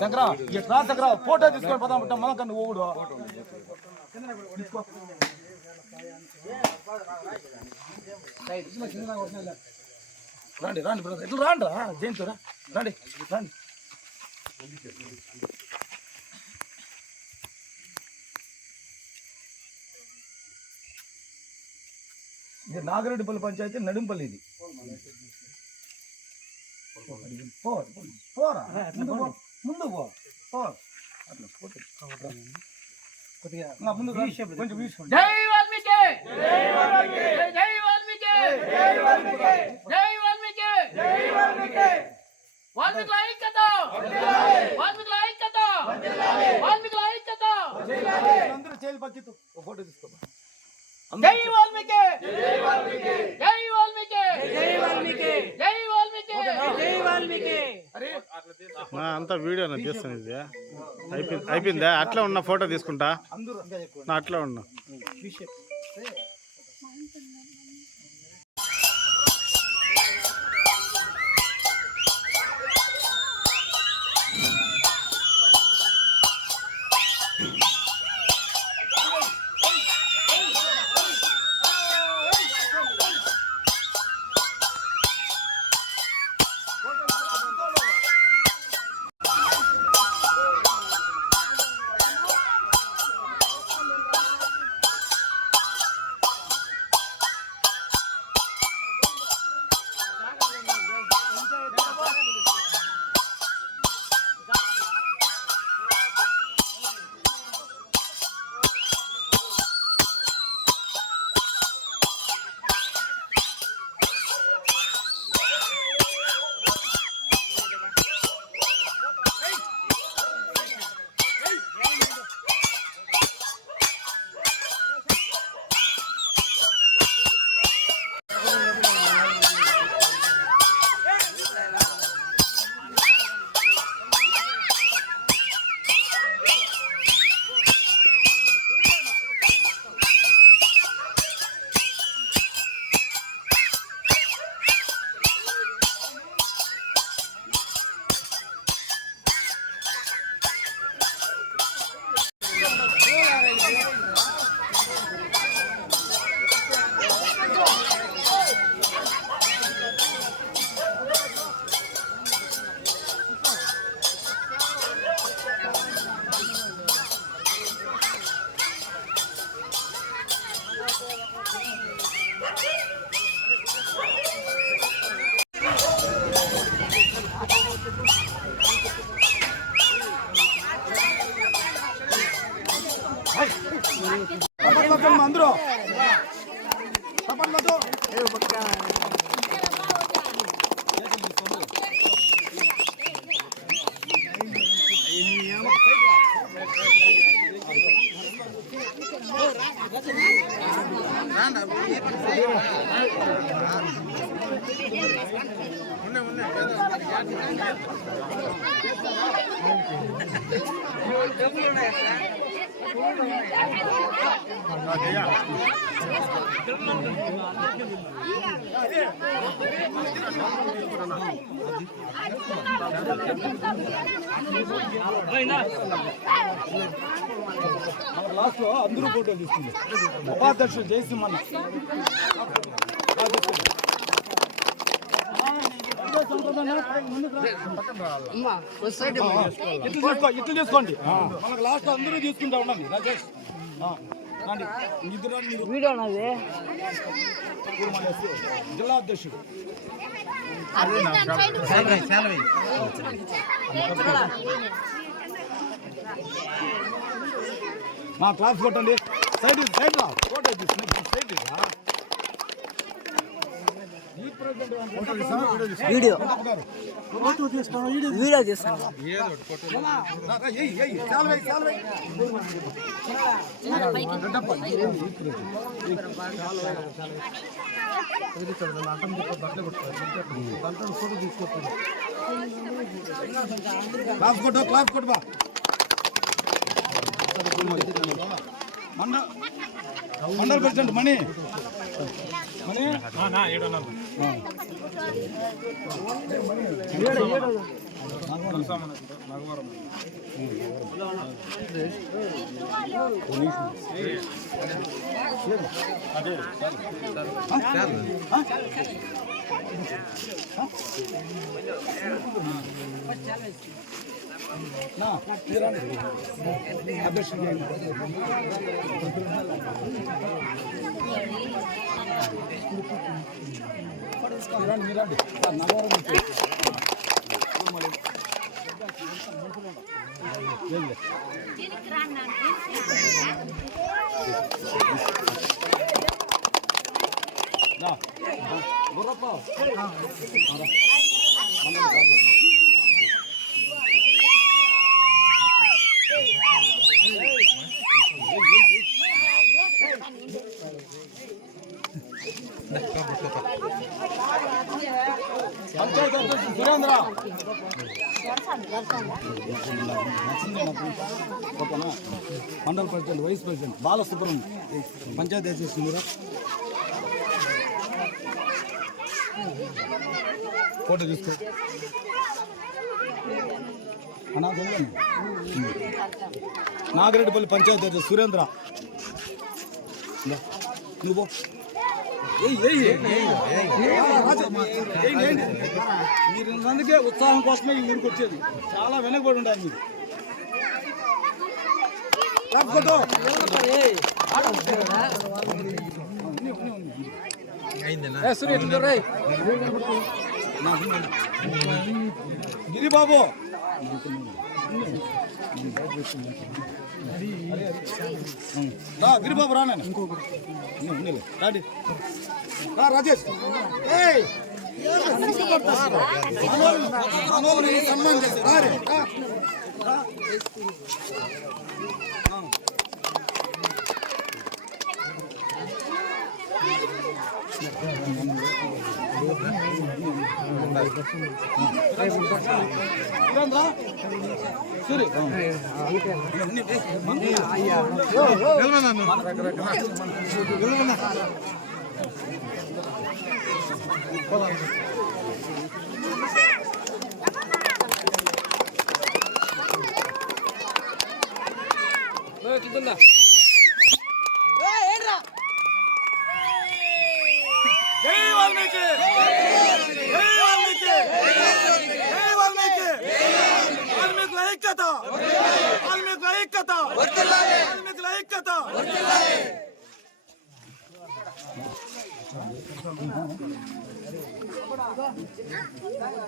శంకరా ఎట్లా శంకరా ఫోటో తీసుకొని పోదాం ఉంటాం మన కన్నా ఓగుడు రండి రండి ఎట్లా రాండి రా జయంతురా రండి రండి ఇది నాగరెడ్డిపల్లి పంచాయతీ నడింపల్లి ఇది పోరా ముందు పో అట్లా కొద్దిగా ముందు కొంచెం జై వాల్మీకి జై వాల్మీకి జై వాల్మీకి జై వాల్మీకి జై వాల్మీకి జై వాల్మీకి వాల్మీకి ఐక్యత వాల్మీకి ఐక్యత వాల్మీకి ఐక్యత అందరూ చేయాలి పక్కితో ఫోటో తీసుకో జై వాల్మీకి జై వాల్మీకి జై వాల్మీకి జై వాల్మీకి జై వాల్మీకి జై వాల్మీకి అరే అంతా వీడియో తీస్తాను ఇది అయిపోయిందా అట్లా ఉన్న ఫోటో తీసుకుంటా నా అట్లా ఉన్నా అందరూ లాస్ట్ లో అందరూ ఫోటో తీసుకుంది ఉపాధ్యక్షుడు జయసింహన్న ఇట్లు తీసుకోండి మనకు లాస్ట్ అందరూ తీసుకుంటా ఉండండి రాజేష్ జిల్లా అధ్యక్షుడు మా క్లాస్ కొట్టండి సైడ్ సైడ్ రా ఫోటో తీసుకుని సైడ్ వీడియో వీడియో చేస్తాను క్లాస్ కొట్టు క్లాస్ కొట్టు బా మండల్ ప్రెసిడెంట్ మణి మణి పంచాయతీ అధ్యక్షుడు Surendra mandal president vice president Balasubramaniam panchayati అధ్యక్షుడు మీరు ఫోటో తీసుకో నాగిరెడ్డిపల్లి పంచాయతీ అధ్యక్షుడు సురేంద్ర నువ్వు మీరు అందుకే ఉత్సాహం కోసమే ఈ ఊరికి వచ్చేది చాలా వెనకబడి ఉండాలి మీరు గిరిబాబు గిరిబాబు రానా రాడి రాజేష్ సన్మానం చేసి రారే జై వాల్మీకి జై వాల్మీకి జై వాల్మీకి వాల్మీకుల ఐక్యత వాల్మీకుల ఐక్యత వాల్మీకుల ఐక్యత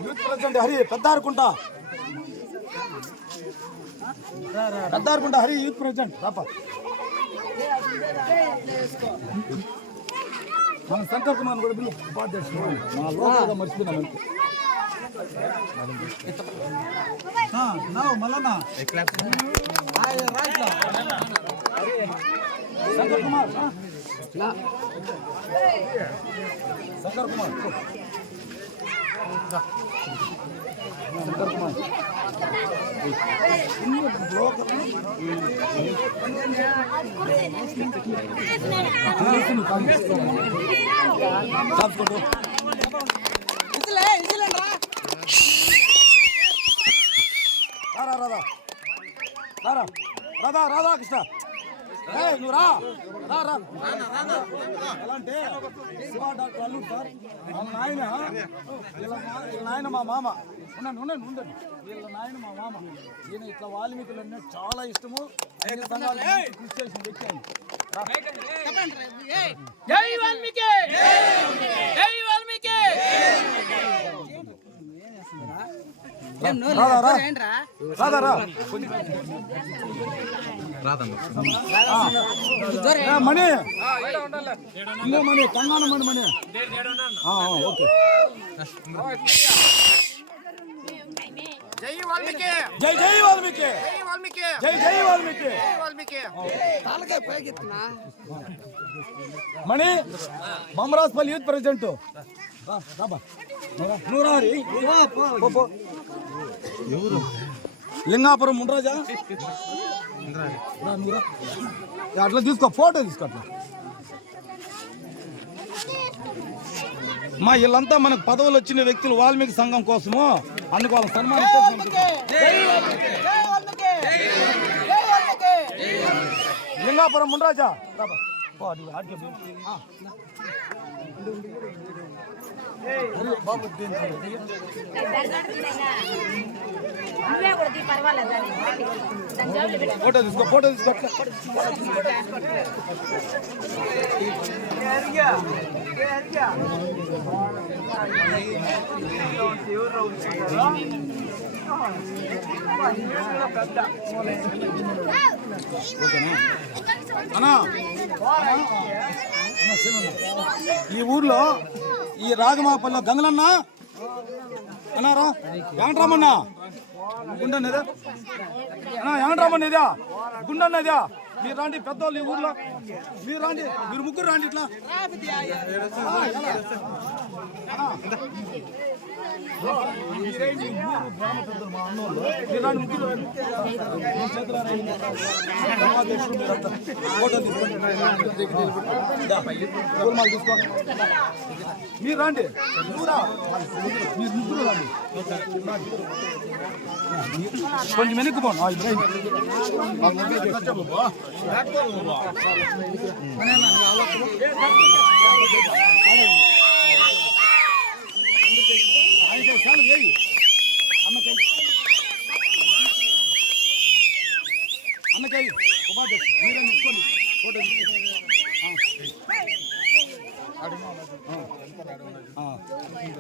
youth president Hari Peddarukunta Hari youth president రాప మన శంకర్ కుమార్ కూడా బిల్లు ఉపాధ్యక్షుడు మన లోకల్గా మర్చిపోయినాం మళ్ళా శంకర్ కుమార్ శంకర్ కుమార్ రాధాకృష్ణ నువ్వు రా ఎలా అంటే శివ డాక్టర్ అల్లుడు సార్ వాళ్ళ నాయన మా మామ ఉండండి వీళ్ళ నాయన మా మామ ఈయన ఇట్లా వాల్మీకులు అంటే చాలా ఇష్టము అన్ని సంఘాలు కృషి చేసిన వ్యక్తి ఆయన జై వాల్మీకి జై వాల్మీకి మణి కంగాన మణి ఓకే జై వాల్మీకి జై జై వాల్మీకి జై వాల్మీకి జై జై వాల్మీకి జై వాల్మీకి తాలకాయ పైకెత్తునా మణి బొమ్మరాజపల్లి యూత్ ప్రెసిడెంట్ నువ్వు రారి లింగాపురం ముండ్రాజా అట్లా తీసుకో ఫోటో తీసుకో అట్లా మా వీళ్ళంతా మనకు పదవులు వచ్చిన వ్యక్తులు వాల్మీకి సంఘం కోసము అందుకు వాళ్ళ సన్మానం లింగాపురం ముండ్రాజా ఫోటో తీసుకో ఫోటో తీసుకో అన్నా ఈ ఊర్లో ఈ రాగమాపల్లో గంగలన్న అన్నారా వెంకటరామన్నా గుండన్నదా అన్నా వెంకటరామన్నదా గుండన్నదా మీరు రాండి పెద్దోళ్ళు ఈ ఊర్లో మీరు రాండి మీరు ముగ్గురు రాండి ఇట్లా మీరు రండి మీరు ముగ్గురు రండి కొంచెం వెనక్కి పోను అన్నకై ఉపాధ్యక్ష మీరే తీసుకోండి ఫోటో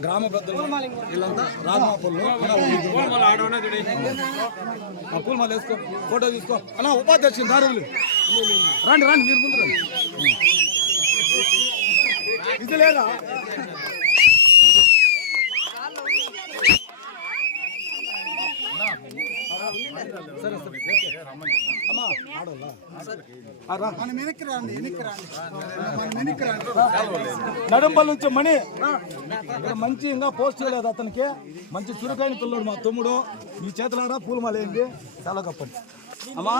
గ్రామ పెద్దలు వీళ్ళంతా రాగమాపల్లో పూలమాల వేసుకో ఫోటో తీసుకో అలా ఉపాధ్యక్షులు దారులు రండి రండి మీరు ముందు రండి ఇది లేదా సరే సరే అమ్మా నడంపల్లి నుంచి మణి ఇక్కడ మంచి ఇంకా పోస్ట్ చేయలేదు అతనికి మంచి చురుకైన పిల్లడు మా తమ్ముడు మీ చేతులారా పూలమాల ఏంటి చాలా గొప్పది అమ్మా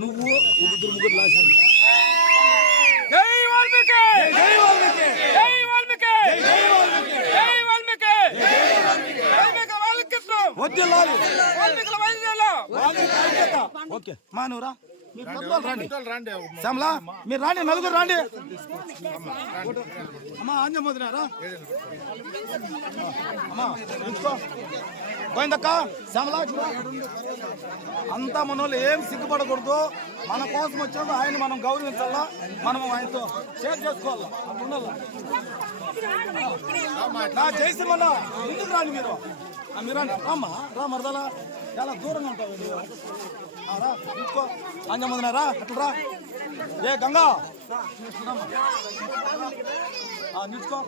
నువ్వు ముగ్గురు ముగ్గురు లాస్ట్ ఓకే మానూరా మీరు రండి శ్యామలా మీరు రాండి నలుగురు రాండి అమ్మా ఆంజమోదినారా అమ్మా పోయిందక్క శ్యామలా అంతా మన వాళ్ళు ఏం సిగ్గుపడకూడదు మన కోసం వచ్చినప్పుడు ఆయన మనం గౌరవించాలా మనం ఆయనతో షేర్ చేసుకోవాలా నా జయసింహన్న ఎందుకు రాండి మీరు మీరు రామ్మా రా మరదలా చాలా దూరంగా ఉంటావు రా తీసుకో ఆంజమోదినారా అట్లా రా ఏ గంగా నిల్చుకో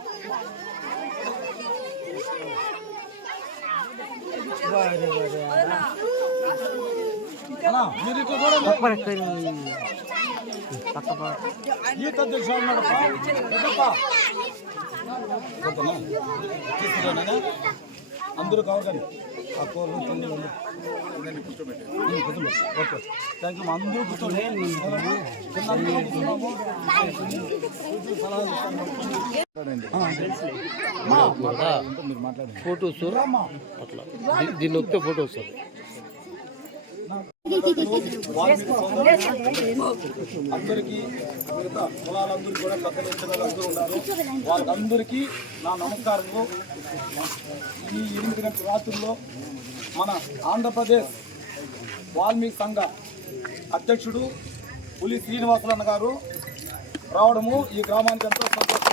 మీరు ఇట్లా చూడండి ఈ అధ్యక్షుడు అందరూ కావాలి ఆ కూరలు తిండి ఓకే థ్యాంక్ యూ అందరూ కూర్చోండి మీరు మాట్లాడండి ఫోటోస్ అట్లా దీన్ని వస్తే ఫోటో వస్తుంది అందరికీ మిగతా కులాలందరూ కూడా పెద్దలు అందరూ ఉన్నారు వాళ్ళందరికీ నా నమస్కారము. ఈ 8 గంటల రాత్రుల్లో మన ఆంధ్రప్రదేశ్ వాల్మీకి సంఘ అధ్యక్షుడు పులి శ్రీనివాసులన్న గారు రావడము ఈ గ్రామానికి ఎంతో సంతోషం.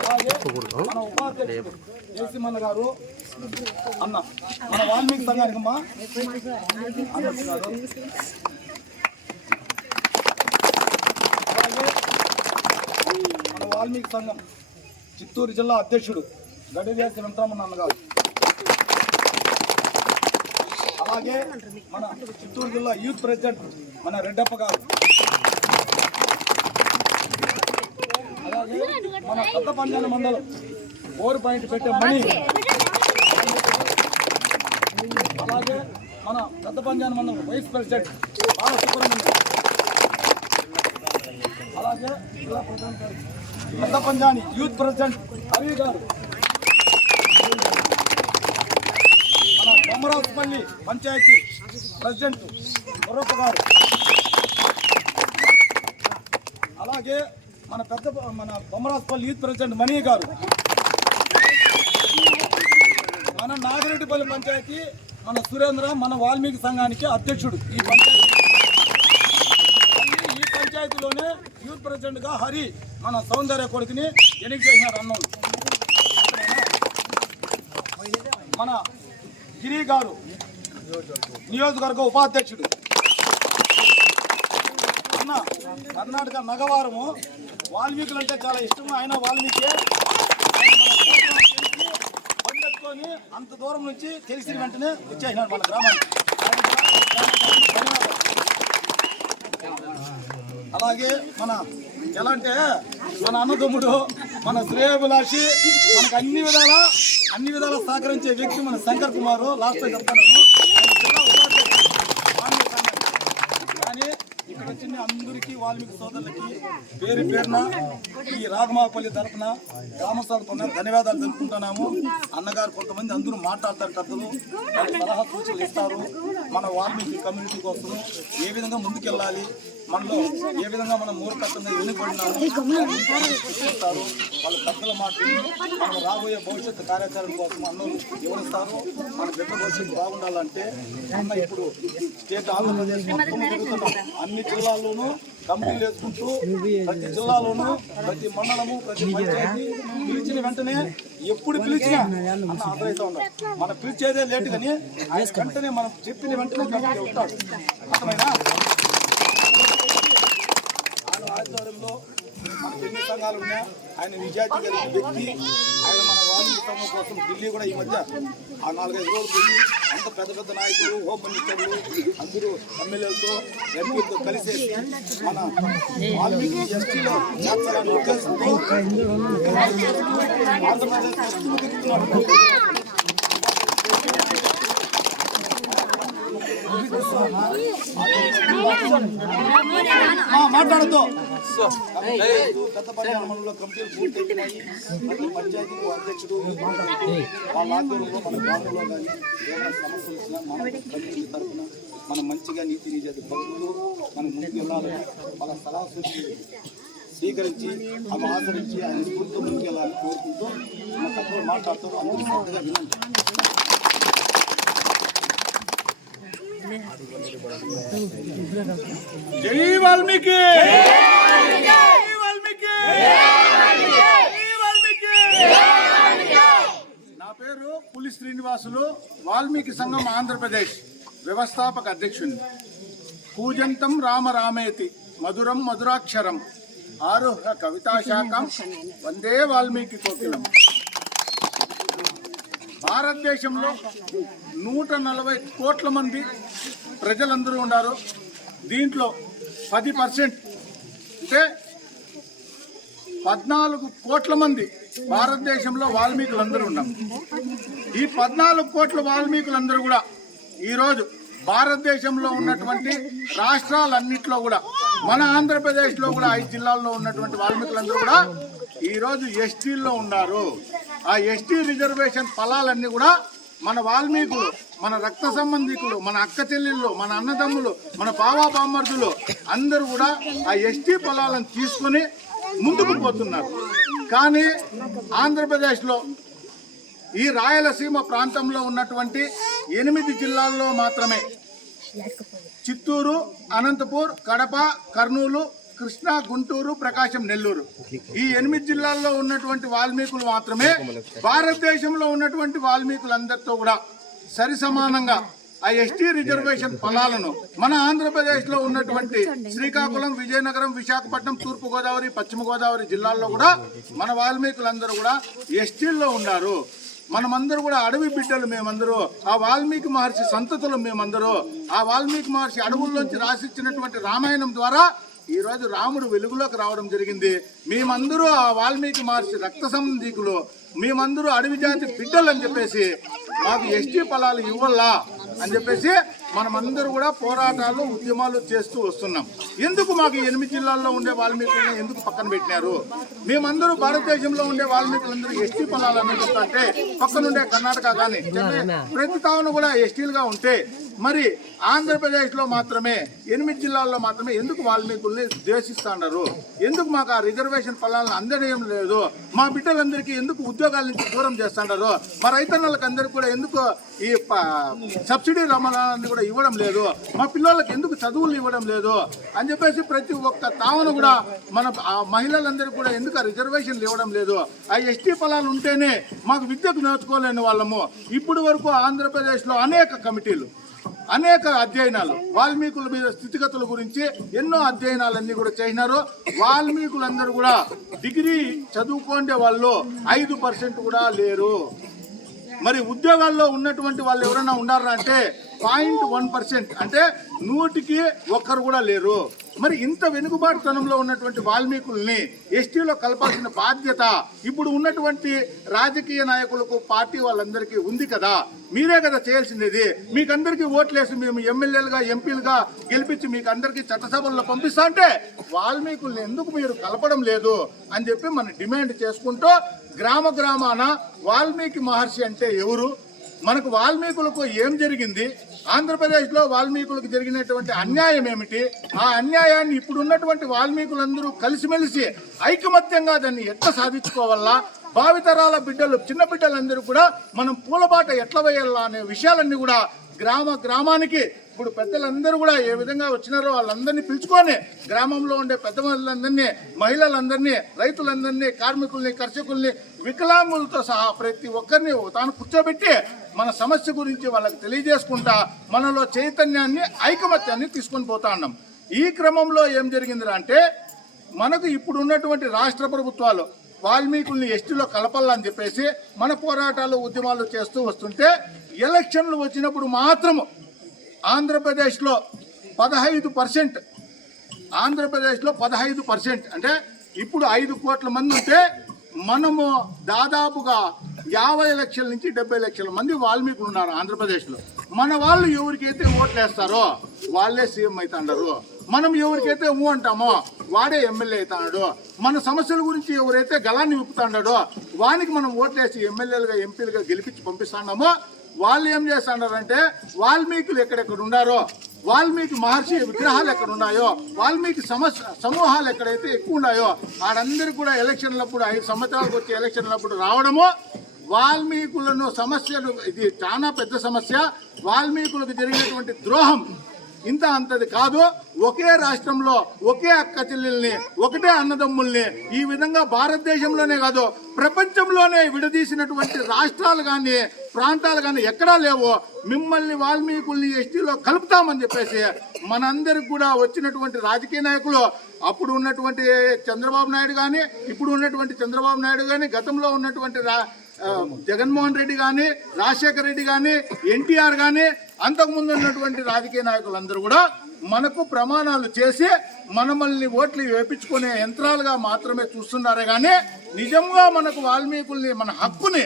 అలాగే మన ఉపాధ్యక్షుడు జయసింహన్న గారు అన్న మన వాల్మీకి సంఘానికి అమ్మా మన వాల్మీకి సంఘం చిత్తూరు జిల్లా అధ్యక్షుడు గడివేసి వెంకటరమణ అన్నగారు, అలాగే మన చిత్తూరు జిల్లా యూత్ ప్రెసిడెంట్ మన రెడ్డప్ప గారు, అలాగే మన కొత్త పంచాయత మండలం 4 పాయింట్ పెట్టే మణి, అలాగే మన పెద్ద పంచాయత మండలం వైస్ ప్రెసిడెంట్ బాలసుబ్రహ్మణ్యం, అలాగే జిల్లా ప్రధాన కార్యదర్శి పెద్ద పంజాని యూత్ ప్రెసిడెంట్ రవి గారు, మన బొమ్మరాజుపల్లి పంచాయతీ ప్రెసిడెంట్ గుర్రప్ప గారు, అలాగే మన బొమ్మరాజుపల్లి యూత్ ప్రెసిడెంట్ మణి గారు, మన నాగిరెడ్డిపల్లి పంచాయతీ మన సురేంద్ర మన వాల్మీకి సంఘానికి అధ్యక్షుడు. ఈ పంచాయతీలోనే యూత్ ప్రెసిడెంట్ గా హరి మన సౌందర్య కొడుకుని ఎన్నిక చేసినారు అన్నోళ్ళు. మన గిరి గారు నియోజకవర్గ ఉపాధ్యక్షుడు. అన్న కర్ణాటక నగవారము వాల్మీకులు అంటే చాలా ఇష్టం. ఆయన వాల్మీకి బండెత్తుకొని అంత దూరం నుంచి తెలిసిన వెంటనే వచ్చేసినాడు మన గ్రామానికి. అలాగే మన ఎలా అంటే మన అన్నదమ్ముడు మన శ్రేయభిలాషి మనకు అన్ని విధాల సహకరించే వ్యక్తి మన శంకర్ కుమార్. లాస్ట్ టైం చెప్తాను, కానీ ఇక్కడ వచ్చిన అందరికీ వాల్మీకి సోదరులకి పేరు పేరున ఈ రాగమాపల్లి తరఫున గ్రామస్తుల ధన్యవాదాలు తెలుపుకుంటున్నాము. అన్నగారు కొంతమంది అందరూ మాట్లాడతారు, పెద్దలు సలహా సూచనలు ఇస్తారు. మన వాల్మీకి కమ్యూనిటీ కోసం ఏ విధంగా ముందుకెళ్ళాలి, మనలో ఏ విధంగా మనం మూర్ఖత్వంగా వెనుకబడినాము ఇస్తారు. వాళ్ళ పెద్దల మాటలు మనం రాబోయే భవిష్యత్తు కార్యాచరణ కోసం అన్నోళ్ళు వివరిస్తారు. మన బిడ్డ భవిష్యత్తు బాగుండాలంటే అన్న ఇప్పుడు స్టేట్ ఆంధ్రప్రదేశ్ మొత్తం తిరుగుతున్నాం. అన్ని జిల్లాల్లోనూ కమిటీలు వేసుకుంటూ ప్రతి జిల్లాలోనూ ప్రతి మండలము ప్రతి పంచాయతీ పిలిచిన వెంటనే ఎప్పుడు పిలిచినా అన్న ఆదరైతే ఉన్నారు. మనం పిలిచేదే లేటు కానీ ఆయన వెంటనే మనం చెప్పిన వెంటనే కమిటీ ఉంటాడు. అర్థమైనా ఆయన ఆధ్వర్యంలో మనకు ఎన్ని సంఘాలు ఉన్నాయా ఆయన నిజాయితీ కలిగిన వ్యక్తి. ఆయన మన వాల్మీకి సమూహం కోసం ఢిల్లీ కూడా ఈ మధ్య ఆ 4-5 రోజులు పోయి అంత పెద్ద నాయకులు, హోమ్ మినిస్టర్లు అందరూ ఎమ్మెల్యేలతో ఎంపీలతో కలిసేసి మన వాల్మీకి ఎస్టీలో చేర్చాలనే ఉద్దేశంతో ఆంధ్రప్రదేశ్ మాట్లాడద్దు. పెద్ద పరిణామంలో కమిటీలు పూర్తయినాయి. పంచాయతీకు అధ్యక్షుడు వాళ్ళ ఆధ్వర్యంలో మన గ్రామంలో కానీ ఏమైనా సమస్యలు వచ్చినా మన కమిటీ తరఫున మనం మంచిగా నీతి నిజాతి భక్తులు మనం ముందుకు వెళ్ళాలని వాళ్ళ సలహా సూచనలు స్వీకరించి అవి ఆచరించి ఆయన స్ఫూర్తితో ముందుకు వెళ్ళాలని కోరుకుంటూ మన పెద్దలు మాట్లాడుతారు. అందరూ శ్రద్ధగా వినండి. జై వాల్మీకి, నా పేరు పులి శ్రీనివాసులు, వాల్మీకి సంఘం ఆంధ్రప్రదేశ్ వ్యవస్థాపక అధ్యక్షుని. పూజంతం రామ రామేతి మధురం మధురాక్షరం ఆరుహ్య కవితాశాఖం వందే వాల్మీకి కోకిలం. భారతదేశంలో 140 కోట్ల మంది ప్రజలందరూ ఉన్నారు. దీంట్లో 10% అంటే 14 కోట్ల మంది భారతదేశంలో వాల్మీకులందరూ ఉన్నారు. ఈ 14 కోట్ల వాల్మీకులందరూ కూడా ఈరోజు భారతదేశంలో ఉన్నటువంటి రాష్ట్రాలన్నింటిలో కూడా మన ఆంధ్రప్రదేశ్లో కూడా 5 జిల్లాల్లో ఉన్నటువంటి వాల్మీకులందరూ కూడా ఈరోజు ఎస్టీల్లో ఉన్నారు. ఆ ఎస్టీ రిజర్వేషన్ ఫలాలన్నీ కూడా మన వాల్మీకులు, మన రక్త సంబంధికులు, మన అక్క చెల్లెళ్ళు, మన అన్నదమ్ములు, మన బావా బామ్మర్దులు అందరూ కూడా ఆ ఎస్టీ ఫలాలను తీసుకొని ముందుకు పోతున్నారు. కానీ ఆంధ్రప్రదేశ్లో ఈ రాయలసీమ ప్రాంతంలో ఉన్నటువంటి 8 జిల్లాల్లో మాత్రమే చిత్తూరు, అనంతపూర్, కడప, కర్నూలు, కృష్ణా, గుంటూరు, ప్రకాశం, నెల్లూరు ఈ 8 జిల్లాల్లో ఉన్నటువంటి వాల్మీకులు మాత్రమే భారతదేశంలో ఉన్నటువంటి వాల్మీకులందరితో కూడా సరి సమానంగా ఆ ఎస్టీ రిజర్వేషన్ ఫలాలను మన ఆంధ్రప్రదేశ్లో ఉన్నటువంటి శ్రీకాకుళం, విజయనగరం, విశాఖపట్నం, తూర్పుగోదావరి, పశ్చిమ గోదావరి జిల్లాల్లో కూడా మన వాల్మీకులందరూ కూడా ఎస్టీల్లో ఉన్నారు. మనమందరూ కూడా అడవి బిడ్డలు. మేమందరూ ఆ వాల్మీకి మహర్షి సంతతులు. మేమందరూ ఆ వాల్మీకి మహర్షి అడవుల్లోంచి రాసిచ్చినటువంటి రామాయణం ద్వారా ఈరోజు రాముడు వెలుగులోకి రావడం జరిగింది. మేమందరూ ఆ వాల్మీకి మహర్షి రక్త సంబంధికులు, మేమందరూ అడవి జాతి బిడ్డలు అని చెప్పేసి మాకు ఎస్టీ ఫలాలు ఇవ్వాలా, అని చెప్పేసి మనమందరూ కూడా పోరాటాలు ఉద్యమాలు చేస్తూ వస్తున్నాం. ఎందుకు మాకు 8 జిల్లాల్లో ఉండే వాల్మీకులను ఎందుకు పక్కన పెట్టినారు? మేమందరూ భారతదేశంలో ఉండే వాల్మీకులందరూ ఎస్టీ పొలాలను అంటే పక్కనుండే కర్ణాటక కానీ ప్రతి తావును కూడా ఎస్టీలుగా ఉంటే మరి ఆంధ్రప్రదేశ్లో మాత్రమే 8 జిల్లాల్లో మాత్రమే ఎందుకు వాల్మీకుల్ని ద్వేషిస్తున్నారు? ఎందుకు మాకు ఆ రిజర్వేషన్ ఫలాలను అందడం లేదు? మా బిడ్డలందరికీ ఎందుకు ఉద్యోగాల నుంచి దూరం చేస్తున్నారు? మా రైతన్నలకు అందరికీ కూడా ఎందుకు ఈ సబ్సిడీ రమణాన్ని కూడా ఇవ్వడం లేదు? మా పిల్లలకు ఎందుకు చదువులు ఇవ్వడం లేదు అని చెప్పేసి ప్రతి ఒక్క తావును కూడా మన మహిళలందరికీ కూడా ఎందుకు ఆ రిజర్వేషన్లు ఇవ్వడం లేదు? ఆ ఎస్టీ ఫలాలు ఉంటేనే మాకు విద్యకు నేర్చుకోలేని వాళ్ళము. ఇప్పటి వరకు ఆంధ్రప్రదేశ్లో అనేక కమిటీలు, అనేక అధ్యయనాలు వాల్మీకుల మీద స్థితిగతుల గురించి ఎన్నో అధ్యయనాలన్నీ కూడా చేసినారు. వాల్మీకులందరూ కూడా డిగ్రీ చదువుకోండే వాళ్ళు 5% కూడా లేరు. మరి ఉద్యోగాల్లో ఉన్నటువంటి వాళ్ళు ఎవరైనా ఉన్నారా అంటే 0.1%, అంటే 100కి 1 కూడా లేరు. మరి ఇంత వెనుకబాటుతనంలో ఉన్నటువంటి వాల్మీకుల్ని ఎస్టీలో కలపాల్సిన బాధ్యత ఇప్పుడు ఉన్నటువంటి రాజకీయ నాయకులకు, పార్టీ వాళ్ళందరికీ ఉంది కదా. మీరే కదా చేయాల్సింది. మీకందరికీ ఓట్లేసి మేము ఎమ్మెల్యేలుగా, ఎంపీలుగా గెలిపించి మీకు అందరికీ చట్టసభల్లో పంపిస్తా అంటే వాల్మీకుల్ని ఎందుకు మీరు కలపడం లేదు అని చెప్పి మనం డిమాండ్ చేసుకుంటూ గ్రామాన వాల్మీకి మహర్షి అంటే ఎవరు, మనకు వాల్మీకులకు ఏం జరిగింది, ఆంధ్రప్రదేశ్లో వాల్మీకులకు జరిగినటువంటి అన్యాయం ఏమిటి, ఆ అన్యాయాన్ని ఇప్పుడు ఉన్నటువంటి వాల్మీకులందరూ కలిసిమెలిసి ఐకమత్యంగా దాన్ని ఎట్లా సాధించుకోవాలా, భావితరాల బిడ్డలు, చిన్న బిడ్డలందరూ కూడా మనం పూలబాట ఎట్లా వేయాలా అనే విషయాలన్నీ కూడా గ్రామానికి ఇప్పుడు పెద్దలందరూ కూడా ఏ విధంగా వచ్చినారో వాళ్ళందరినీ పిలుచుకొని గ్రామంలో ఉండే పెద్ద మహిళలందరినీ, రైతులందరినీ, కార్మికుల్ని, కర్షకుల్ని, వికలాంగులతో సహా ప్రతి ఒక్కరిని తాను కూర్చోబెట్టి మన సమస్య గురించి వాళ్ళకి తెలియజేసుకుంటా మనలో చైతన్యాన్ని, ఐకమత్యాన్ని తీసుకొని పోతా ఉన్నాం. ఈ క్రమంలో ఏం జరిగింది అంటే మనకు ఇప్పుడు ఉన్నటువంటి రాష్ట్ర ప్రభుత్వాలు వాల్మీకుల్ని ఎస్టీలో కలపాలని చెప్పేసి మన పోరాటాలు, ఉద్యమాలు చేస్తూ వస్తుంటే ఎలక్షన్లు వచ్చినప్పుడు మాత్రము ఆంధ్రప్రదేశ్లో 15% అంటే ఇప్పుడు 5 కోట్ల మంది ఉంటే మనము దాదాపుగా 50 లక్షల నుంచి 70 లక్షల మంది వాల్మీకులు ఉన్నారు ఆంధ్రప్రదేశ్లో. మన వాళ్ళు ఎవరికైతే ఓట్లు వేస్తారో వాళ్ళే సీఎం అవుతారు. మనం ఎవరికైతే అంటామో వాడే ఎమ్మెల్యే అవుతాడు. మన సమస్యల గురించి ఎవరైతే గలాన్ని విప్పుతాడో వానికి మనం ఓట్లేసి ఎమ్మెల్యేలుగా, ఎంపీలుగా గెలిపించి పంపిస్తున్నామో వాళ్ళు ఏం చేస్తున్నారంటే వాల్మీకులు ఎక్కడెక్కడ ఉన్నారో, వాల్మీకి మహర్షి విగ్రహాలు ఎక్కడ ఉన్నాయో, వాల్మీకి సమూహాలు ఎక్కడైతే ఎక్కువ ఉన్నాయో ఆడందరికీ కూడా ఎలక్షన్లప్పుడు 5 సంవత్సరాలకు వచ్చే ఎలక్షన్లప్పుడు రావడము, వాల్మీకులను సమస్యలు, ఇది చాలా పెద్ద సమస్య. వాల్మీకులకు జరిగినటువంటి ద్రోహం ఇంత అంతది కాదు. ఒకే రాష్ట్రంలో ఒకే అక్క చెల్లెల్ని, ఒకటే అన్నదమ్ముల్ని ఈ విధంగా భారతదేశంలోనే కాదు ప్రపంచంలోనే విడదీసినటువంటి రాష్ట్రాలు కానీ, ప్రాంతాలు కానీ ఎక్కడా లేవు. మిమ్మల్ని వాల్మీకుల్ని ఎస్టీలో కలుపుతామని చెప్పేసి మనందరికి కూడా వచ్చినటువంటి రాజకీయ నాయకులు, అప్పుడు ఉన్నటువంటి చంద్రబాబు నాయుడు కానీ, ఇప్పుడు ఉన్నటువంటి చంద్రబాబు నాయుడు కానీ, గతంలో ఉన్నటువంటి జగన్మోహన్ రెడ్డి కానీ, రాజశేఖర రెడ్డి కానీ, ఎన్టీఆర్ కానీ, అంతకుముందు ఉన్నటువంటి రాజకీయ నాయకులందరూ కూడా మనకు ప్రమాణాలు చేసి మనమల్ని ఓట్లు వేపించుకునే యంత్రాలుగా మాత్రమే చూస్తున్నారే కానీ నిజంగా మనకు వాల్మీకుల్ని, మన హక్కుని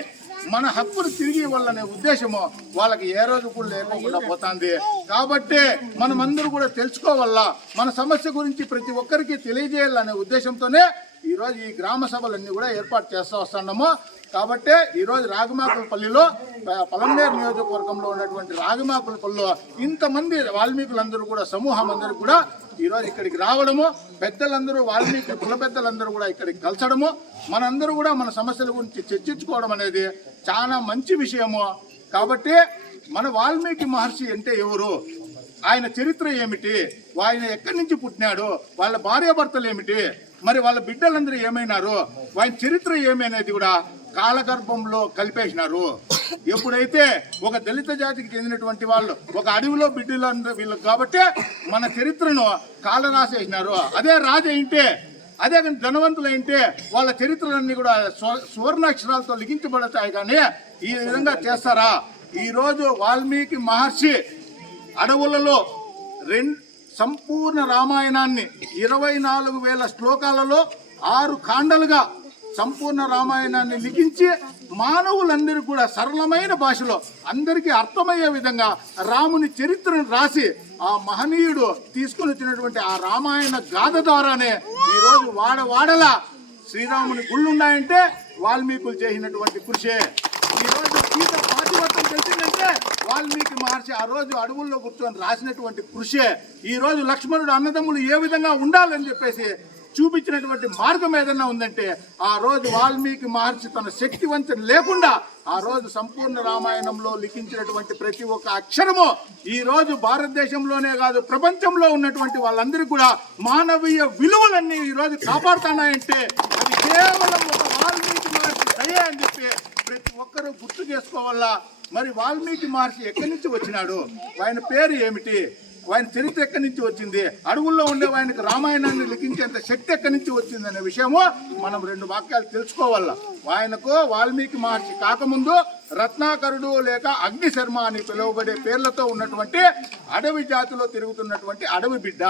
తిరిగి ఇవ్వాలనే ఉద్దేశము వాళ్ళకి ఏ రోజు కూడా లేకుండా పోతుంది. కాబట్టి మనమందరూ కూడా తెలుసుకోవాలా, మన సమస్య గురించి ప్రతి ఒక్కరికి తెలియజేయాలనే ఉద్దేశంతోనే ఈరోజు ఈ గ్రామ సభలన్నీ కూడా ఏర్పాటు చేస్తూ వస్తున్నాము. కాబట్టి ఈరోజు రాగమాకులపల్లిలో, పలంనేరు నియోజకవర్గంలో ఉన్నటువంటి రాగమాకులపల్లిలో ఇంతమంది వాల్మీకులందరూ కూడా, సమూహం అందరూ కూడా ఈరోజు ఇక్కడికి రావడము, పెద్దలందరూ, వాల్మీకి కుల పెద్దలందరూ కూడా ఇక్కడికి కలిసడము, మనందరూ కూడా మన సమస్యల గురించి చర్చించుకోవడం అనేది చాలా మంచి విషయము. కాబట్టి మన వాల్మీకి మహర్షి అంటే ఎవరు, ఆయన చరిత్ర ఏమిటి, ఆయన ఎక్కడి నుంచి పుట్టినాడు, వాళ్ళ భార్యాభర్తలు ఏమిటి, మరి వాళ్ళ బిడ్డలందరూ ఏమైనారు, ఆయన చరిత్ర ఏమి అనేది కూడా కాలగర్భంలో కలిపేసినారు. ఎప్పుడైతే ఒక దళిత జాతికి చెందినటువంటి వాళ్ళు ఒక అడవిలో బిడ్డలందరూ వీళ్ళు కాబట్టి మన చరిత్రను కాల రాసేసినారు. అదే రాజు అయింటే, అదే ధనవంతులు అయింటే వాళ్ళ చరిత్రలన్నీ కూడా సువర్ణాక్షరాలతో లిఖించబడతాయి. కానీ ఈ విధంగా చేస్తారా? ఈరోజు వాల్మీకి మహర్షి అడవులలో సంపూర్ణ రామాయణాన్ని 24,000 శ్లోకాలలో 6 ఖండాలుగా సంపూర్ణ రామాయణాన్ని లిఖించి మానవులందరూ కూడా సరళమైన భాషలో అందరికీ అర్థమయ్యే విధంగా రాముని చరిత్రను రాసి ఆ మహనీయుడు తీసుకుని వచ్చినటువంటి ఆ రామాయణ గాథ ద్వారానే ఈరోజు వాడవాడలా శ్రీరాముని గుళ్ళు ఉన్నాయంటే వాల్మీకులు చేసినటువంటి కృషే. ఈరోజు సీత పాతివ్రత్యం తెలిసిందంటే వాల్మీకి మహర్షి ఆ రోజు అడవుల్లో కూర్చొని రాసినటువంటి కృషే. ఈ రోజు లక్ష్మణుడు అన్నదమ్ములు ఏ విధంగా ఉండాలని చెప్పేసి చూపించినటువంటి మార్గం ఏదన్నా ఉందంటే ఆ రోజు వాల్మీకి మహర్షి తన శక్తి వంచన లేకుండా ఆ రోజు సంపూర్ణ రామాయణంలో లిఖించినటువంటి ప్రతి ఒక్క అక్షరము ఈ రోజు భారతదేశంలోనే కాదు ప్రపంచంలో ఉన్నటువంటి వాళ్ళందరికీ కూడా మానవీయ విలువలన్నీ ఈ రోజు కాపాడుతున్నాయంటే అది కేవలం ఒక వాల్మీకి మహర్షి దయ అని చెప్పి ప్రతి ఒక్కరూ గుర్తు చేసుకోవాలా. మరి వాల్మీకి మహర్షి ఎక్కడి నుంచి వచ్చినాడు, ఆయన పేరు ఏమిటి, ఆయన చరిత్ర ఎక్కడి నుంచి వచ్చింది, అడవుల్లో ఉండే ఆయనకు రామాయణాన్ని లిఖించేంత శక్తి ఎక్కడి నుంచి వచ్చింది అనే విషయము మనం 2 వాక్యాలు తెలుసుకోవాలా. ఆయనకు వాల్మీకి మహర్షి కాకముందు రత్నాకరుడు లేక అగ్నిశర్మ అని పిలువబడే పేర్లతో ఉన్నటువంటి అడవి జాతిలో తిరుగుతున్నటువంటి అడవి బిడ్డ.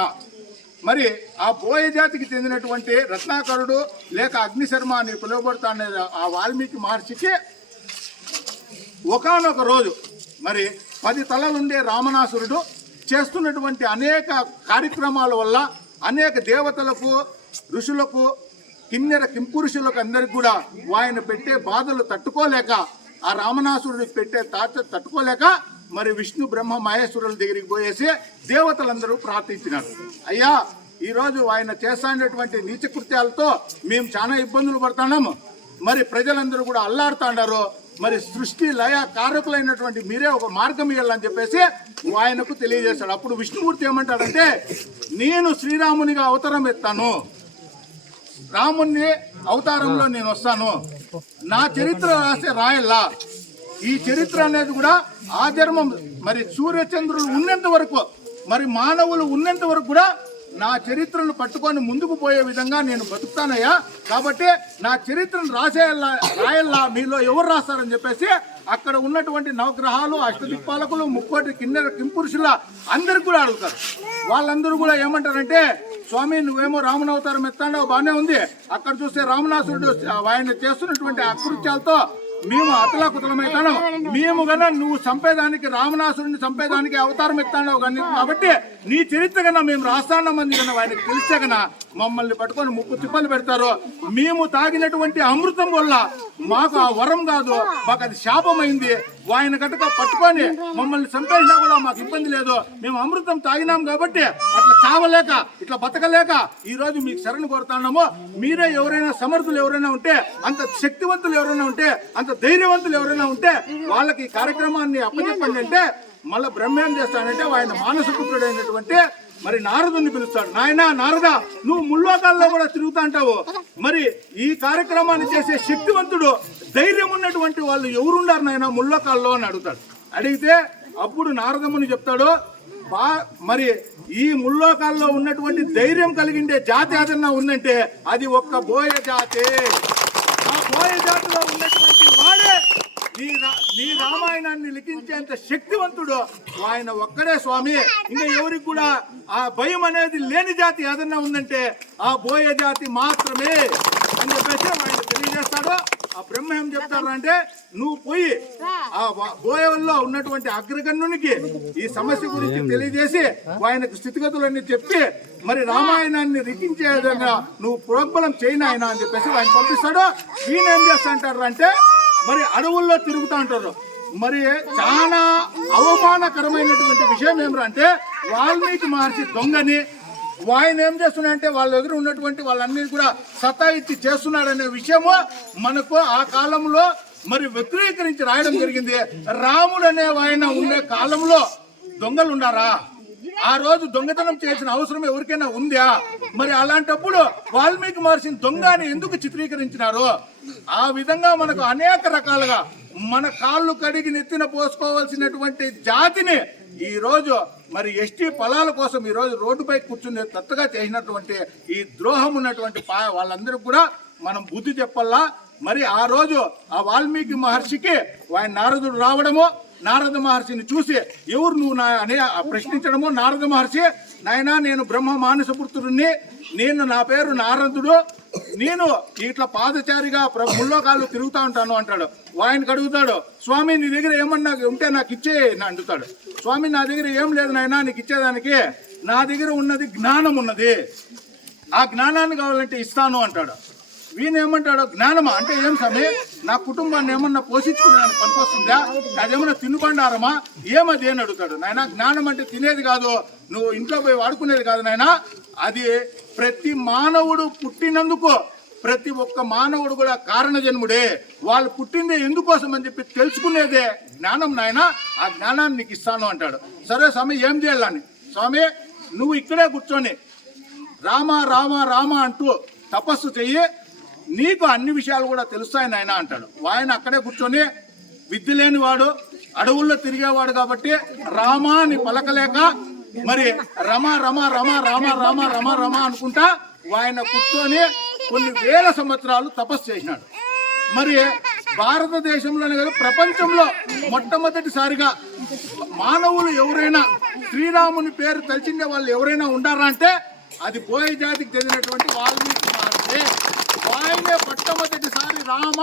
మరి ఆ బోయ జాతికి చెందినటువంటి రత్నాకరుడు లేక అగ్నిశర్మ అని పిలువబడుతున్న ఆ వాల్మీకి మహర్షికి ఒకానొక రోజు మరి 10 తలలుండే రామనాసురుడు చేస్తున్నటువంటి అనేక కార్యక్రమాల వల్ల అనేక దేవతలకు ఋషులకు కిన్నెర కింపురుషులకు అందరికి కూడా ఆయన పెట్టే బాధలు తట్టుకోలేక ఆ రామనాసురుడికి పెట్టే తట్టుకోలేక మరి విష్ణు బ్రహ్మ మహేశ్వరుల దగ్గరికి పోయేసి దేవతలందరూ ప్రార్థించినారు. అయ్యా ఈరోజు ఆయన చేస్తున్నటువంటి నీచ కృత్యాలతో మేము చాలా ఇబ్బందులు పడుతున్నాము, మరి ప్రజలందరూ కూడా అల్లాడుతున్నారు, మరి సృష్టి లయ కారకులైనటువంటి మీరే ఒక మార్గం ఇవ్వాలని చెప్పేసి ఆయనకు తెలియజేశాడు. అప్పుడు విష్ణుమూర్తి ఏమంటాడంటే నేను శ్రీరామునిగా అవతారం ఎత్తాను, రాముని అవతారంలో నేను వస్తాను, నా చరిత్ర రాయల్లా. ఈ చరిత్ర అనేది కూడా ఆధర్మం మరి సూర్యచంద్రులు ఉన్నంత వరకు మరి మానవులు ఉన్నంత వరకు కూడా నా చరిత్రను పట్టుకొని ముందుకు పోయే విధంగా నేను బతుకుతానయ్యా. కాబట్టి నా చరిత్రను రాయల్లా మీలో ఎవరు రాస్తారని చెప్పేసి అక్కడ ఉన్నటువంటి నవగ్రహాలు అష్టదిక్పాలకులు 30 కిన్నెర కింపురుషుల అందరికి కూడా అడుగుతారు. వాళ్ళందరూ కూడా ఏమంటారంటే స్వామి నువ్వేమో రాముని అవతారం ఎత్తాడో బాగానే ఉంది, అక్కడ చూస్తే రామనాసురుడు ఆయన చేస్తున్నటువంటి అకృత్యాలతో మేము అతలాకుతలమైతాను, మేము కన్నా నువ్వు చంపేదానికి రామనాసురుడిని చంపేదానికి అవతారం ఎత్తాడో కాబట్టి నీ చరిత్ర కన్నా మేము రాస్తానమంది కన్నా ఆయనకు తెలిస్తే కన్నా మమ్మల్ని పట్టుకొని 30 తిప్పలు పెడతారు. మేము తాగినటువంటి అమృతం వల్ల మాకు ఆ వరం కాదు, మాకు అది శాపమైంది. ఆయన కనుక పట్టుకొని మమ్మల్ని చంపేసినా కూడా మాకు ఇబ్బంది లేదు, మేము అమృతం తాగినాం కాబట్టి అట్లా చావలేక ఇట్లా బతకలేక ఈ రోజు మీకు శరణు కోరుతున్నాము. మీరే ఎవరైనా సమర్థులు ఎవరైనా ఉంటే, అంత శక్తివంతులు ఎవరైనా ఉంటే, అంత ధైర్యవంతులు ఎవరైనా ఉంటే వాళ్ళకి ఈ కార్యక్రమాన్ని అప్పచెప్పండి అంటే మళ్ళీ బ్రహ్మ ఏం చేస్తాడంటే ఆయన మానసపుత్రుడు అయినటువంటి మరి నారదుని పిలుస్తాడు. నాయనా నారదా నువ్వు ముల్లోకాల్లో కూడా తిరుగుతా అంటావు, మరి ఈ కార్యక్రమాన్ని చేసే శక్తివంతుడు ధైర్యం ఉన్నటువంటి వాళ్ళు ఎవరున్నారు నాయన ముల్లోకాల్లో అని అడుగుతాడు. అడిగితే అప్పుడు నారదముని చెప్తాడు మరి ఈ ముల్లోకాల్లో ఉన్నటువంటి ధైర్యం కలిగిండే జాతి ఏదన్నా ఉందంటే అది ఒక్క బోయ జాతి. ఆ బోయ జాతిలో ఉన్నటువంటి వాడే నీ రామాయణాన్ని లిఖించేంత శక్తివంతుడు ఆయన ఒక్కడే స్వామి. ఇంకా ఎవరికి కూడా ఆ భయం అనేది లేని జాతి ఏదన్నా ఉందంటే ఆ బోయ జాతి మాత్రమే అని చెప్పేసి ఆయన తెలియజేస్తాడు. ఆ బ్రహ్మ ఏం చెప్తారు అంటే నువ్వు పోయి ఆ బోయవల్లో ఉన్నటువంటి అగ్రగణ్యునికి ఈ సమస్య గురించి తెలియజేసి ఆయనకు స్థితిగతులన్నీ చెప్పి మరి రామాయణాన్ని లిఖించేదన్నా నువ్వు ప్రోగ్బలం చేయను ఆయన అని చెప్పేసి ఆయన పంపిస్తాడు. ఈయన ఏం చేస్తా అంటారు అంటే మరి అడవుల్లో తిరుగుతూ ఉంటారు. మరి చాలా అవమానకరమైనటువంటి విషయం ఏమిటంటే వాల్మీకి మహర్షి దొంగని ఆయన ఏం చేస్తున్నాడంటే వాళ్ళ దగ్గర ఉన్నటువంటి వాళ్ళన్నీ కూడా సతాయిచ్చి చేస్తున్నాడనే విషయము మనకు ఆ కాలంలో మరి వ్యతిరేకరించి రాయడం జరిగింది. రాముడు అనే ఆయన ఉండే కాలంలో దొంగలు ఉన్నారా? ఆ రోజు దొంగతనం చేసిన అవసరం ఎవరికైనా ఉందా? మరి అలాంటప్పుడు వాల్మీకి మహర్షిని దొంగ అని ఎందుకు చిత్రీకరించినారు? ఆ విధంగా మనకు అనేక రకాలుగా మన కాళ్ళు కడిగి నెత్తిన పోసుకోవాల్సినటువంటి జాతిని ఈ రోజు మరి ఎస్టీ పొలాల కోసం ఈ రోజు రోడ్డుపై కూర్చునే తత్తగా చేసినటువంటి ఈ ద్రోహం ఉన్నటువంటి వాళ్ళందరూ కూడా మనం బుద్ధి చెప్పాలా. మరి ఆ రోజు ఆ వాల్మీకి మహర్షికి ఆయన నారదుడు రావడము, నారద మహర్షిని చూసి ఎవరు నువ్వు అని ప్రశ్నించడము. నారద మహర్షి నాయనా నేను బ్రహ్మ మానసపుత్రుడిని, నా పేరు నారదుడు, నేను ఇట్లా పాదచారిగా ముల్లోకాలు తిరుగుతా ఉంటాను అంటాడు. ఆయనకు అడుగుతాడు, స్వామి నీ దగ్గర ఏమన్నా ఉంటే నాకు ఇచ్చే అంటుతాడు. స్వామి నా దగ్గర ఏం లేదు నాయనా నీకు ఇచ్చేదానికి, నా దగ్గర ఉన్నది జ్ఞానం ఉన్నది, ఆ జ్ఞానాన్ని కావాలంటే ఇస్తాను అంటాడు. వీణ ఏమంటాడు, జ్ఞానమా అంటే ఏం స్వామి, నా కుటుంబాన్ని ఏమన్నా పోషించుకున్నాను పనికొస్తుందా, అదేమన్నా తినుబండారమా ఏమది అని అడుగుతాడు. నాయన జ్ఞానం అంటే తినేది కాదు, నువ్వు ఇంట్లో పోయి వాడుకునేది కాదు నాయన, అది ప్రతి మానవుడు పుట్టినందుకు ప్రతి ఒక్క మానవుడు కూడా కారణ జన్ముడే, వాళ్ళు పుట్టిందే ఎందుకోసం అని చెప్పి తెలుసుకునేదే జ్ఞానం నాయన, ఆ జ్ఞానాన్ని నీకు ఇస్తాను అంటాడు. సరే స్వామి ఏం చేయాలని, స్వామి నువ్వు ఇక్కడే కూర్చొని రామ రామ రామ అంటూ తపస్సు చెయ్యి, నీకు అన్ని విషయాలు కూడా తెలుస్తాయి నాయన అంటాడు. ఆయన అక్కడే కూర్చొని విద్య లేనివాడు అడవుల్లో తిరిగేవాడు కాబట్టి రామా అని పలకలేక మరి రమ రమ రమ రామ రామ రమ రమ అనుకుంటా ఆయన కూర్చొని కొన్ని వేల సంవత్సరాలు తపస్సు చేసినాడు. మరి భారతదేశంలోనే కాదు ప్రపంచంలో మొట్టమొదటిసారిగా మానవులు ఎవరైనా శ్రీరాముని పేరు తలిచిండే వాళ్ళు ఎవరైనా ఉండారా అంటే అది బోయ జాతికి చెందినటువంటి వాల్మీకి మహర్షి. ఆయనే మొట్టమొదటిసారి రామ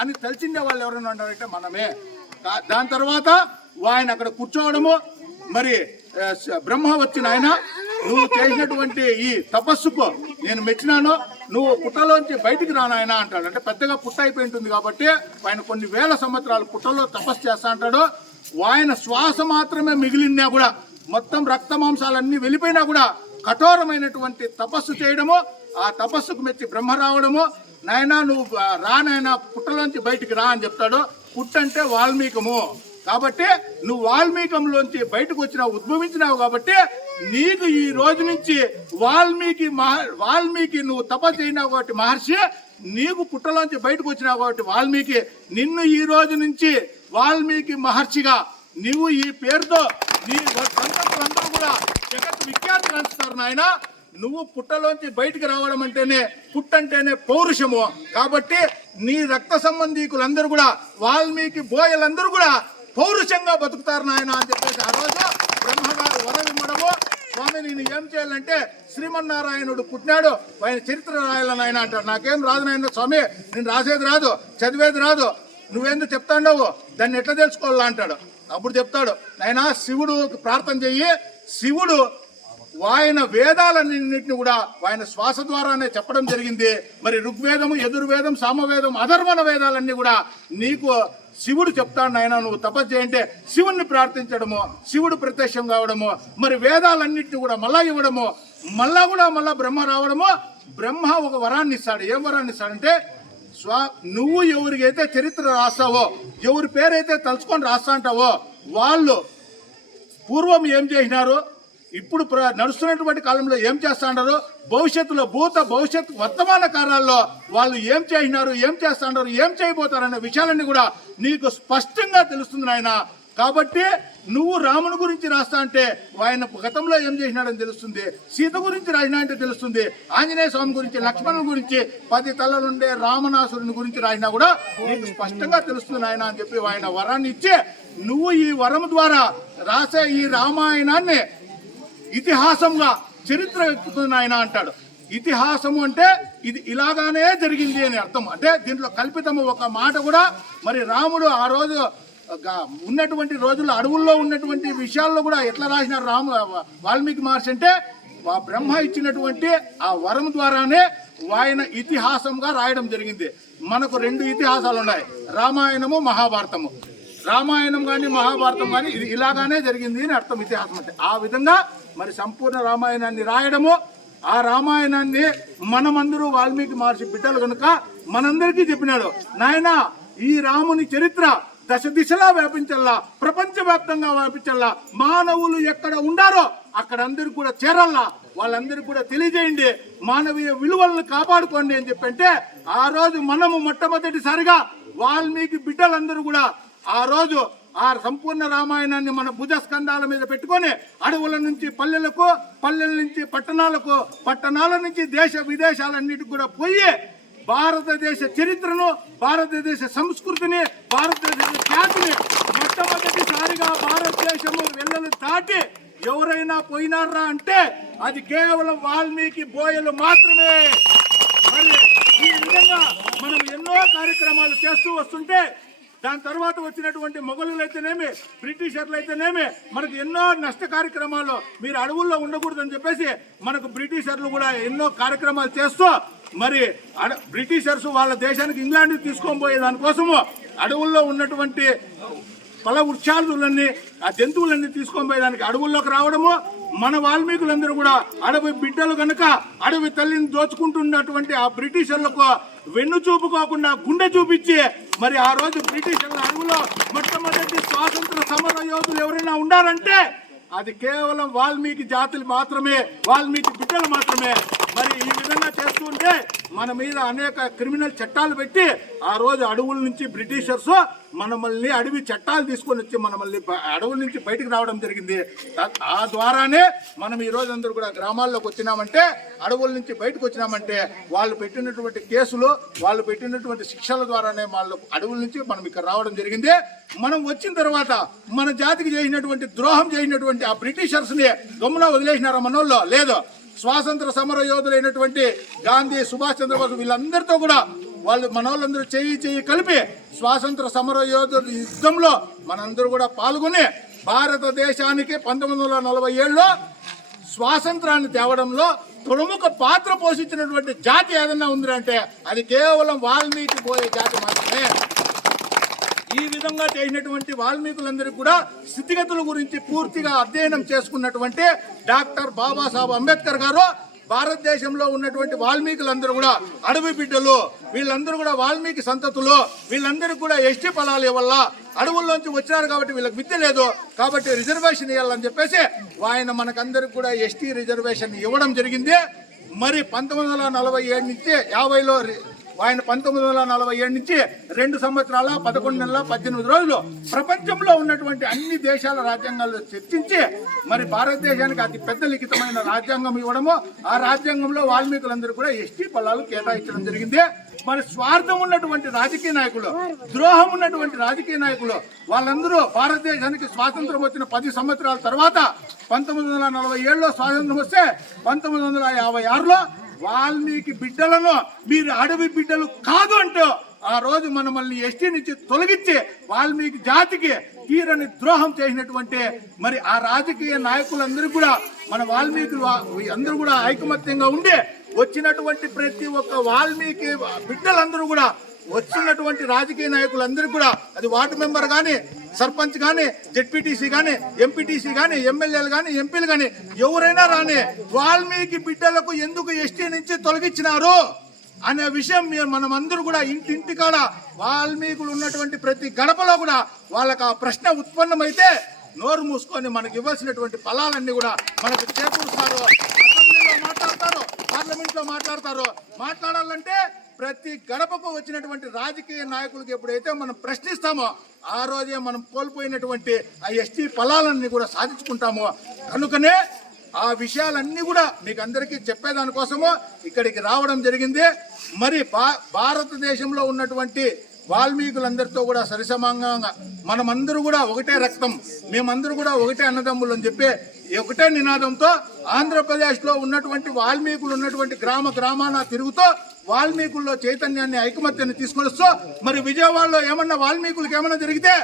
అని తలిచిండే వాళ్ళు ఎవరైనా ఉన్నారంటే మనమే. దాని తర్వాత ఆయన అక్కడ కూర్చోవడము, మరి బ్రహ్మ వచ్చిన ఆయన నువ్వు చేసినటువంటి ఈ తపస్సుకు నేను మెచ్చినాను, నువ్వు పుట్టలోంచి బయటికి రానాయన అంటాడు. అంటే పెద్దగా పుట్ట అయిపోయి ఉంటుంది కాబట్టి ఆయన కొన్ని వేల సంవత్సరాలు పుట్టలో తపస్సు చేస్తా అంటాడు. ఆయన శ్వాస మాత్రమే మిగిలినా కూడా, మొత్తం రక్త మాంసాలన్నీ వెళ్ళిపోయినా కూడా కఠోరమైనటువంటి తపస్సు చేయడము, ఆ తపస్సుకు మెచ్చి బ్రహ్మ రావడము, నాయనా నువ్వు రా నాయనా పుట్టలోంచి బయటికి రా అని చెప్తాడు. పుట్టంటే వాల్మీకము కాబట్టి నువ్వు వాల్మీకంలోంచి బయటకు వచ్చినావు, ఉద్భవించినావు కాబట్టి నీకు ఈ రోజు నుంచి వాల్మీకి నువ్వు తపస్సు అయినావు కాబట్టి మహర్షి, నీకు పుట్టలోంచి బయటకు వచ్చినావు కాబట్టి వాల్మీకి, నిన్ను ఈ రోజు నుంచి వాల్మీకి మహర్షిగా నువ్వు ఈ పేరుతో నీ సంతతులందరూ కూడా జగత్ విఖ్యాతి అంటున్నారు నాయన. నువ్వు పుట్టలోంచి బయటికి రావడం అంటేనే, పుట్టంటేనే పౌరుషము కాబట్టి నీ రక్త సంబంధీకులందరూ కూడా వాల్మీకి బోయలందరూ కూడా పౌరుషంగా బతుకుతారు నాయన అని చెప్పేసి ఆ రోజు బ్రహ్మగారు వరం ఇవ్వడము. స్వామి నేను ఏం చేయాలంటే శ్రీమన్నారాయణుడు పుట్టినాడు, ఆయన చరిత్ర రాయాలని ఆయన అంటారు. నాకేం రాదు నాయన స్వామి, నేను రాసేది రాదు, చదివేది రాదు, నువ్వేందో చెప్తాండవు దాన్ని ఎట్లా తెలుసుకోవాలా అంటాడు. అప్పుడు చెప్తాడు, నాయన శివుడు ప్రార్థన చెయ్యి, శివుడు ఆయన వేదాలన్నింటినీ కూడా ఆయన శ్వాస ద్వారానే చెప్పడం జరిగింది. మరి ఋగ్వేదము, యజుర్వేదం, సామవేదం, అధర్వణ వేదాలన్నీ కూడా నీకు శివుడు చెప్తాడు నాయన, నువ్వు తపస్సు చేయంటే శివుణ్ణి ప్రార్థించడము, శివుడు ప్రత్యక్షం కావడము, మరి వేదాలన్నింటినీ కూడా మళ్ళా ఇవ్వడము, మళ్ళా బ్రహ్మ రావడము. బ్రహ్మ ఒక వరాన్ని ఇస్తాడు. ఏం వరాన్ని ఇస్తాడంటే, నువ్వు ఎవరికైతే చరిత్ర రాస్తావో, ఎవరి పేరైతే తలుచుకొని రాస్తా అంటావో, వాళ్ళు పూర్వం ఏం చేసినారు, ఇప్పుడు నడుస్తున్నటువంటి కాలంలో ఏం చేస్తా ఉంటారు, భవిష్యత్తులో భవిష్యత్తు వర్తమాన కాలాల్లో వాళ్ళు ఏం చేసినారు, ఏం చేస్తా ఉంటారు, ఏం చేయబోతారనే విషయాలన్నీ కూడా నీకు స్పష్టంగా తెలుస్తుంది నాయన. కాబట్టి నువ్వు రాముని గురించి రాస్తా అంటే ఆయన గతంలో ఏం చేసినాడని తెలుస్తుంది, సీత గురించి రాసినా అంటే తెలుస్తుంది, ఆంజనేయ స్వామి గురించి, లక్ష్మణుని గురించి, 10 తలలుండే రామనాసురుని గురించి రాసినా కూడా నీకు స్పష్టంగా తెలుస్తుంది ఆయన అని చెప్పి ఆయన వరాన్ని ఇచ్చి, నువ్వు ఈ వరం ద్వారా రాసే ఈ రామాయణాన్ని ఇతిహాసంగా చరిత్ర ఎక్కుతుంది ఆయన అంటాడు. ఇతిహాసము అంటే ఇది ఇలాగానే జరిగింది అని అర్థం. అంటే దీంట్లో కల్పితము ఒక మాట కూడా. మరి రాముడు ఆ రోజు ఉన్నటువంటి రోజుల్లో అడవుల్లో ఉన్నటువంటి విషయాల్లో కూడా ఎట్లా రాసినారు వాల్మీకి మహర్షి అంటే, బ్రహ్మ ఇచ్చినటువంటి ఆ వరం ద్వారానే ఆయన ఇతిహాసంగా రాయడం జరిగింది. మనకు 2 ఇతిహాసాలు ఉన్నాయి, రామాయణము, మహాభారతము. రామాయణం కానీ మహాభారతం కానీ ఇది ఇలాగానే జరిగింది అని అర్థం ఇతిహాసం అంటే. ఆ విధంగా మరి సంపూర్ణ రామాయణాన్ని రాయడము, ఆ రామాయణాన్ని మనమందరూ వాల్మీకి మహర్షి బిడ్డలు కనుక మనందరికీ చెప్పినాడు, నాయన ఈ రాముని చరిత్ర దశ దిశలా వ్యాపించల్లా, ప్రపంచవ్యాప్తంగా వ్యాపించల్లా, మానవులు ఎక్కడ ఉండారో అక్కడ అందరికి కూడా చేరల్లా, వాళ్ళందరికీ కూడా తెలియజేయండి, మానవీయ విలువలను కాపాడుకోండి అని చెప్పంటే, ఆ రోజు మనము మొట్టమొదటిసారిగా వాల్మీకి బిడ్డలందరూ కూడా ఆ రోజు ఆ సంపూర్ణ రామాయణాన్ని మన భుజస్కంధాల మీద పెట్టుకొని అడవుల నుంచి పల్లెలకు, పల్లెల నుంచి పట్టణాలకు, పట్టణాల నుంచి దేశ విదేశాలన్నిటికి కూడా పోయి భారతదేశ చరిత్రను, భారతదేశ సంస్కృతిని, భారతదేశ ఖ్యాతిని మొట్టమొదటిసారిగా భారతదేశము వెళ్ళలు దాటి ఎవరైనా పోయినారా అంటే అది కేవలం వాల్మీకి బోయలు మాత్రమే. మరి విధంగా మనం ఎన్నో కార్యక్రమాలు చేస్తూ వస్తుంటే దాని తర్వాత వచ్చినటువంటి మొఘలులు అయితేనేమి బ్రిటిషర్లు అయితేనేమి మనకు ఎన్నో నష్ట కార్యక్రమాలు మీరు అడవుల్లో ఉండకూడదని చెప్పేసి మనకు బ్రిటిషర్లు కూడా ఎన్నో కార్యక్రమాలు చేస్తూ మరి బ్రిటిషర్స్ వాళ్ళ దేశానికి ఇంగ్లాండ్ తీసుకొని పోయే దానికోసము అడవుల్లో ఉన్నటువంటి ఫల వృక్షాలన్నీ ఆ జంతువులన్నీ తీసుకొని పోయేదానికి అడవుల్లోకి రావడము మన వాల్మీకులందరూ కూడా అడవి బిడ్డలు కనుక అడవి తల్లిని దోచుకుంటున్నటువంటి ఆ బ్రిటిషర్లకు వెన్ను చూపుకోకుండా గుండె చూపించి మరి ఆ రోజు బ్రిటిషర్ల అడవులో మొట్టమొదటి స్వాతంత్ర సమర యోధులు ఎవరైనా ఉండారంటే అది కేవలం వాల్మీకి జాతులు మాత్రమే, వాల్మీకి బిడ్డలు మాత్రమే. మరి ఈ విధంగా చేస్తూ ఉంటే మన మీద అనేక క్రిమినల్ చట్టాలు పెట్టి ఆ రోజు అడవుల నుంచి బ్రిటిషర్స్ మనల్ని అడవి చట్టాలు తీసుకొని వచ్చి మనల్ని అడవుల నుంచి బయటకు రావడం జరిగింది. ఆ ద్వారానే మనం ఈ రోజు అందరూ కూడా గ్రామాల్లోకి వచ్చినామంటే, అడవుల నుంచి బయటకు వచ్చినామంటే వాళ్ళు పెట్టినటువంటి కేసులు, వాళ్ళు పెట్టినటువంటి శిక్షల ద్వారానే వాళ్ళు అడవుల నుంచి మనం ఇక్కడ రావడం జరిగింది. మనం వచ్చిన తర్వాత మన జాతికి చేసినటువంటి ద్రోహం చేసినటువంటి ఆ బ్రిటిషర్స్ ని గమ్మున వదిలేసినారా మనోళ్ళు? లేదు. స్వాతంత్ర సమర యోధులైనటువంటి గాంధీ, సుభాష్ చంద్రబోస్ వీళ్ళందరితో కూడా వాళ్ళు మనోళ్ళందరూ చేయి కలిపి స్వాతంత్ర సమర యోధుల యుద్ధంలో మనందరూ కూడా పాల్గొని భారతదేశానికి 1947లో స్వాతంత్రాన్ని తేవడంలో ప్రముఖ పాత్ర పోషించినటువంటి జాతి ఏదన్నా ఉందంటే అది కేవలం వాల్మీకి పోయే జాతి మాత్రమే. ఈ విధంగా చేసినటువంటి వాల్మీకులందరికీ కూడా స్థితిగతుల గురించి పూర్తిగా అధ్యయనం చేసుకున్నటువంటి డాక్టర్ బాబాసాహెబ్ అంబేద్కర్ గారు భారతదేశంలో ఉన్నటువంటి వాల్మీకులందరూ కూడా అడవి బిడ్డలు, వీళ్ళందరూ కూడా వాల్మీకి సంతతులు, వీళ్ళందరికీ కూడా ఎస్టీ ఫలాలు ఇవ్వాల, అడవుల్లోంచి వచ్చినారు కాబట్టి వీళ్ళకి విద్య లేదు కాబట్టి రిజర్వేషన్ ఇవ్వాలని చెప్పేసి ఆయన మనకందరికి కూడా ఎస్టీ రిజర్వేషన్ ఇవ్వడం జరిగింది. మరి 1947 నుంచి 50లో ఆయన 1947 నుంచి 2 సంవత్సరాల 11 నెలల 18 రోజులు ప్రపంచంలో ఉన్నటువంటి అన్ని దేశాల రాజ్యాంగాల్లో చర్చించి మరి భారతదేశానికి అతి పెద్ద లిఖితమైన రాజ్యాంగం ఇవ్వడము, ఆ రాజ్యాంగంలో వాల్మీకులందరూ కూడా ఎస్టీ ఫలాలు కేటాయించడం జరిగింది. మరి స్వార్థం ఉన్నటువంటి రాజకీయ నాయకులు, ద్రోహం ఉన్నటువంటి రాజకీయ నాయకులు వాళ్ళందరూ భారతదేశానికి స్వాతంత్రం వచ్చిన 10 సంవత్సరాల తర్వాత 1947లో స్వాతంత్రం వస్తే 1956లో వాల్మీకి బిడ్డలను మీరు అడవి బిడ్డలు కాదు అంటూ ఆ రోజు మనల్ని ఎస్టీ నుంచి తొలగించి వాల్మీకి జాతికి తీరని ద్రోహం చేసినటువంటి మరి ఆ రాజకీయ నాయకులందరూ కూడా మన వాల్మీకులు అందరూ కూడా ఐకమత్యంగా ఉండి వచ్చినటువంటి ప్రతి ఒక్క వాల్మీకి బిడ్డలందరూ కూడా వచ్చినటువంటి రాజకీయ నాయకులందరూ కూడా అది వార్డు మెంబర్ కానీ, సర్పంచ్ కానీ, జెడ్పీటీసీ కానీ, ఎంపీటీసీ కానీ, ఎమ్మెల్యేలు కానీ, ఎంపీలు కానీ ఎవరైనా రాని వాల్మీకి బిడ్డలకు ఎందుకు ఎస్టీ నుంచి తొలగించినారు అనే విషయం మనం అందరూ కూడా ఇంటింటికాడ వాల్మీకులు ఉన్నటువంటి ప్రతి గడపలో కూడా వాళ్ళకి ఆ ప్రశ్న ఉత్పన్నమైతే నోరు మూసుకొని మనకి ఇవ్వాల్సినటువంటి ఫలాలన్నీ కూడా మనకు చేకూరుస్తారు. అసెంబ్లీలో మాట్లాడతారు, పార్లమెంట్ లో మాట్లాడతారు. మాట్లాడాలంటే ప్రతి గడపకు వచ్చినటువంటి రాజకీయ నాయకులకు ఎప్పుడైతే మనం ప్రశ్నిస్తామో ఆ రోజే మనం కోల్పోయినటువంటి ఆ ఎస్టీ ఫలాలన్నీ కూడా సాధించుకుంటాము. కనుకనే ఆ విషయాలన్నీ కూడా మీకు అందరికీ చెప్పేదానికోసము ఇక్కడికి రావడం జరిగింది. మరి భారతదేశంలో ఉన్నటువంటి వాల్మీకులందరితో కూడా సరిసమానంగా మనమందరూ కూడా ఒకటే రక్తం, మేమందరూ కూడా ఒకటే అన్నదమ్ములు అని చెప్పి ఒకటే నినాదంతో ఆంధ్రప్రదేశ్లో ఉన్నటువంటి వాల్మీకులు ఉన్నటువంటి గ్రామాన తిరుగుతూ వాల్మీకుల్లో చైతన్యాన్ని, ఐకమత్యాన్ని తీసుకొస్తూ మరి విజయవాడలో ఏమన్నా వాల్మీకులకు ఏమన్నా జరిగితే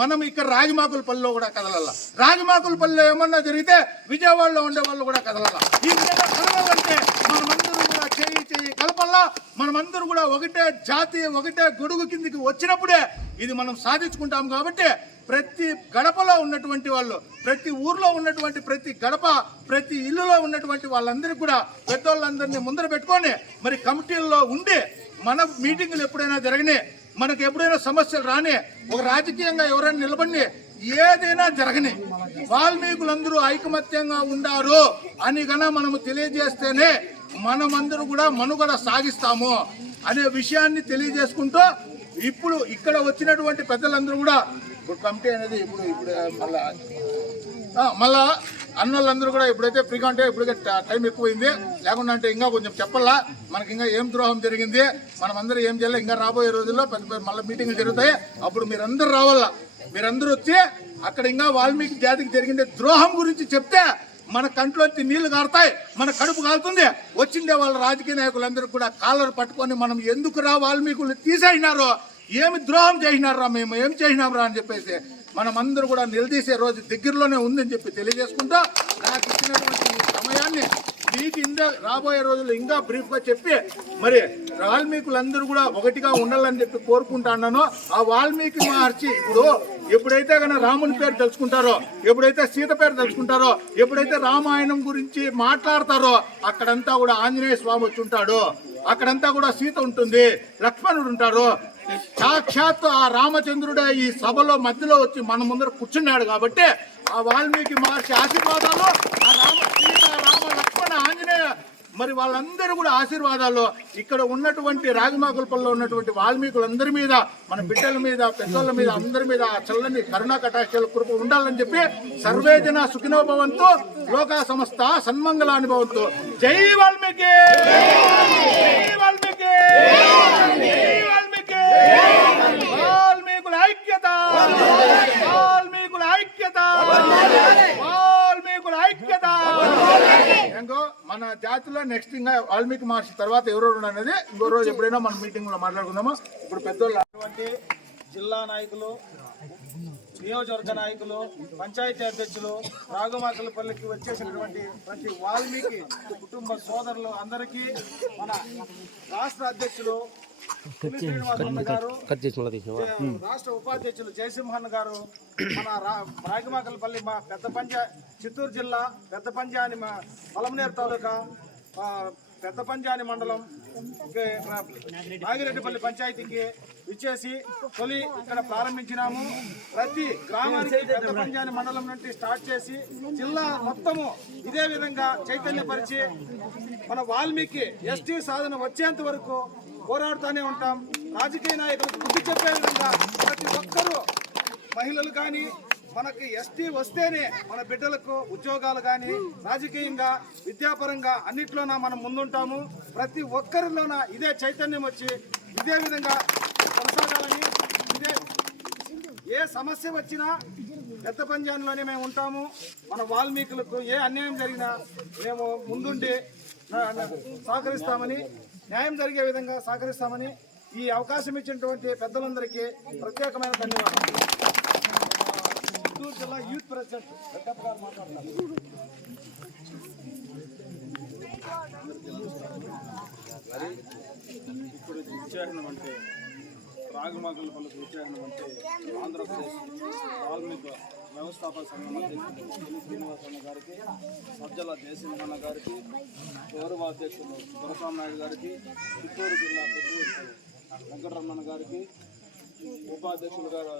మనం ఇక్కడ రాగిమాకులపల్లిలో కూడా కదలాల, రాగిమాకులపల్లిలో ఏమన్నా జరిగితే విజయవాడలో ఉండే వాళ్ళు కూడా కదలాల. ఈ విధంగా కదలాలంటే మనమందరూ కూడా చేయి కలపల్లా, మనమందరూ కూడా ఒకటే జాతి, ఒకటే గొడుగు కిందికి వచ్చినప్పుడే ఇది మనం సాధించుకుంటాం. కాబట్టి ప్రతి గడపలో ఉన్నటువంటి వాళ్ళు, ప్రతి ఊర్లో ఉన్నటువంటి ప్రతి గడప, ప్రతి ఇల్లులో ఉన్నటువంటి వాళ్ళందరికీ కూడా పెద్దోళ్ళందరినీ ముందర పెట్టుకొని మరి కమిటీల్లో ఉండి మన మీటింగులు ఎప్పుడైనా జరగని, మనకు ఎప్పుడైనా సమస్యలు రాని, ఒక రాజకీయంగా ఎవరైనా నిలబడి ఏదైనా జరగని వాల్మీకులందరూ ఐకమత్యంగా ఉండారు అని గన మనము తెలియజేస్తేనే మనమందరూ కూడా మనుగడ సాగిస్తాము అనే విషయాన్ని తెలియజేసుకుంటూ ఇప్పుడు ఇక్కడ వచ్చినటువంటి పెద్దలందరూ కూడా ఇప్పుడు కమిటీ అనేది ఇప్పుడు మళ్ళా అన్నోళ్ళందరూ కూడా ఇప్పుడైతే ఫ్రీగా ఉంటే ఇప్పటికే టైం ఎక్కువైంది, లేకుండా అంటే ఇంకా కొంచెం చెప్పాలా మనకి ఇంకా ఏం ద్రోహం జరిగింది, మనమందరూ ఏం చేయాలి, ఇంకా రాబోయే రోజుల్లో పెద్ద మళ్ళీ మీటింగ్లు జరుగుతాయి. అప్పుడు మీరందరూ రావాలా, మీరందరూ వచ్చి అక్కడ ఇంకా వాల్మీకి జాతికి జరిగిన ద్రోహం గురించి చెప్తే మన కంట్లోంచి నీళ్లు కారుతాయి, మన కడుపు కాలుతుంది. వచ్చిండే వాళ్ళ రాజకీయ నాయకులందరూ కూడా కాలర్ పట్టుకొని మనం ఎందుకురా వాల్మీకులు తీసేసినారో, ఏమి ద్రోహం చేసినారా, మేము ఏం చేసినాంరా అని చెప్పేసి మనమందరూ కూడా నిలదీసే రోజు దగ్గరలోనే ఉందని చెప్పి తెలియజేసుకుంటూ నాకు ఇచ్చినటువంటి ఈ సమయాన్ని మీకు రాబోయే రోజుల్లో ఇంకా బ్రీఫ్గా చెప్పి మరి వాల్మీకులందరూ కూడా ఒకటిగా ఉండాలని చెప్పి కోరుకుంటున్నాను. ఆ వాల్మీకి మహర్షి ఇప్పుడు ఎప్పుడైతే కనుక రాముని పేరు తెలుసుకుంటారో, ఎప్పుడైతే సీత పేరు తెలుసుకుంటారో, ఎప్పుడైతే రామాయణం గురించి మాట్లాడతారో అక్కడంతా కూడా ఆంజనేయ స్వామి వచ్చి ఉంటాడు, అక్కడంతా కూడా సీత ఉంటుంది, లక్ష్మణుడు ఉంటారు. సాక్షాత్ ఆ రామచంద్రుడే ఈ సభలో మధ్యలో వచ్చి మన ముందర కూర్చున్నాడు. కాబట్టి ఆ వాల్మీకి మహర్షి ఆశీర్వాదాలు, ఆ రామ సీత రామ లక్ష్మణ ఆంజనేయ మరి వాళ్ళందరూ కూడా ఆశీర్వాదాలు ఇక్కడ ఉన్నటువంటి రాగిమాకులపల్లిలో ఉన్నటువంటి వాల్మీకులందరి మీద, మన బిడ్డల మీద, పెద్దోళ్ళ మీద, అందరి మీద ఆ చల్లని కరుణా కటాక్షాల కృప ఉండాలని చెప్పి సర్వే జన సుఖినో భవంతు, లోకా సమస్త సన్మంగళాని భవంతు. జై వాల్మీకి, జై వాల్మీకి, జై వాల్మీకి, వాల్మీకుల ఐక్యత, వాల్మీకుల ఐక్యత, వాల్మీకుల ఐక్యత. ఇంకో మన జాతిలో నెక్స్ట్ ఇంకా వాల్మీకి మహర్షి తర్వాత ఎవరెవరు అనేది ఇంకో రోజు ఎప్పుడైనా మన మీటింగ్ లో మాట్లాడుకుందాము. ఇప్పుడు పెద్దోళ్ళు జిల్లా నాయకులు, నియోజకవర్గ నాయకులు, పంచాయతీ అధ్యక్షులు, రాగుమాకలపల్లికి వచ్చేసినటువంటి ప్రతి వాల్మీకి కుటుంబ సోదరులు అందరికీ మన రాష్ట్ర అధ్యక్షులు శ్రీనివాసన్న గారు, రాష్ట్ర ఉపాధ్యక్షులు జయసింహన్ గారు, మన రాగిమాకలపల్లి మా పెద్ద చిత్తూరు జిల్లా పెద్ద పంజాని పలమనేరు తాలూకా పెద్ద పంజాని మండలం నాగిరెడ్డిపల్లి పంచాయతీకి ఇచ్చేసి తొలి ఇక్కడ ప్రారంభించినాము. ప్రతి గ్రామానికి పెద్ద పంజాని మండలం నుండి స్టార్ట్ చేసి జిల్లా మొత్తము ఇదే విధంగా చైతన్యపరిచి మన వాల్మీకి ఎస్టీ సాధన వచ్చేంత వరకు పోరాడుతూనే ఉంటాం. రాజకీయ నాయకులకు బుద్ధి చెప్పే విధంగా ప్రతి ఒక్కరూ, మహిళలు కానీ మనకి ఎస్టీ వస్తేనే మన బిడ్డలకు ఉద్యోగాలు కానీ రాజకీయంగా విద్యాపరంగా అన్నిట్లోనా మనం ముందుంటాము. ప్రతి ఒక్కరిలోన ఇదే చైతన్యం వచ్చి ఇదే విధంగా కొనసాగాలని, ఇదే ఏ సమస్య వచ్చినా పెద్ద పంజాన్లోనే మేము ఉంటాము. మన వాల్మీకులకు ఏ అన్యాయం జరిగినా మేము ముందుండి సహకరిస్తామని, న్యాయం జరిగే విధంగా సహకరిస్తామని ఈ అవకాశం ఇచ్చినటువంటి పెద్దలందరికీ ప్రత్యేకమైన ధన్యవాదాలు. చిత్తూరు జిల్లా యూత్ ప్రెసిడెంట్ వెంకట్ గారు మాట్లాడతారు. ఇప్పుడు విచ్చేహనం అంటే రాగిమాకులపల్లికి విచ్చేహనం అంటే ఆంధ్రప్రదేశ్ వాల్మీకి వ్యవస్థాపక సంఘం అధ్యక్షులు శ్రీనివాసన్న గారికి, సజ్జల జయసింహన్న గారికి, గౌరవ అధ్యక్షులు దొరస్వామి నాయుడు గారికి, చిత్తూరు జిల్లా అధ్యక్షులు వెంకటరమణ గారికి, ఉపాధ్యక్షులు గారు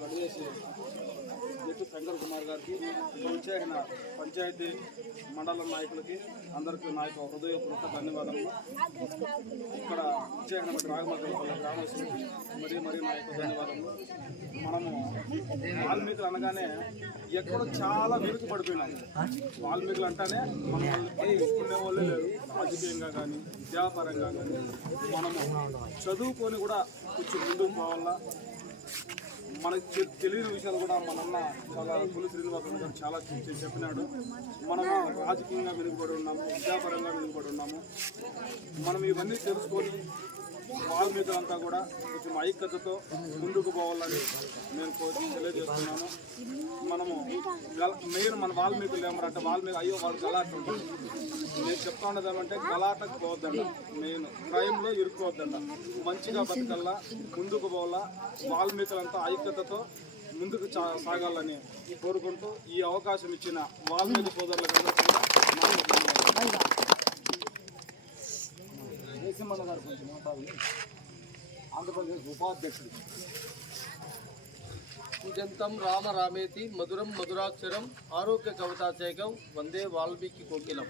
గడివేసి శంకర్ కుమార్ గారికి, విచ్చేసిన పంచాయతీ మండల నాయకులకి అందరికీ నా యొక్క హృదయపూర్వక ధన్యవాదాలు. ఇక్కడ విచ్చేసిన రాగమకలపల్లి గ్రామస్తులకి మరియు నా యొక్క ధన్యవాదాలు. మనము వాల్మీకులు అనగానే ఎక్కడో చాలా వెనుక పడిపోయినాము. వాల్మీకులు అంటానే మన వాళ్ళకి ఇష్టపడే వాళ్ళే లేరు. రాజకీయంగా కానీ వ్యాపారంగా కానీ మనము చదువుకొని కూడా కొంచెం ముందుకు పోవాలా. మనకి తెలియని విషయాలు కూడా మనన్న చాలా పులి శ్రీనివాసన్ గారు చాలా చెప్పినాడు. మనము రాజకీయంగా వెనుకబడి ఉన్నాము, విద్యాపరంగా వెనుకబడి ఉన్నాము. మనం ఇవన్నీ తెలుసుకొని వాల్మీకులంతా కూడా కొంచెం ఐక్యతతో ముందుకు పోవాలని నేను తెలియజేస్తున్నాను. మనము మెయిన్ మన వాల్మీకులు ఏమంటే వాల్మీకి అయ్యో వాళ్ళు గలాట ఉంటుంది. నేను చెప్తా ఉన్నది ఏమంటే గలాటకు పోవద్దండ, మెయిన్ క్రైమ్లో ఇరుక్కోవద్దండ, మంచిగా బతకల్లా, ముందుకు పోవాలా. వాల్మీకులంతా ఐక్యతతో ముందుకు సాగాలని కోరుకుంటూ ఈ అవకాశం ఇచ్చిన వాల్మీకి సోదరులకు జయసింహన్న గారు కొంచెం మాట్లాడాలి. ఆంధ్రప్రదేశ్ ఉపాధ్యక్షుడు. పూజంతం రామ రామేతి మధురం మధురాక్షరం ఆరోగ్య కవితాచేకం వందే వాల్మీకి కోకిలం.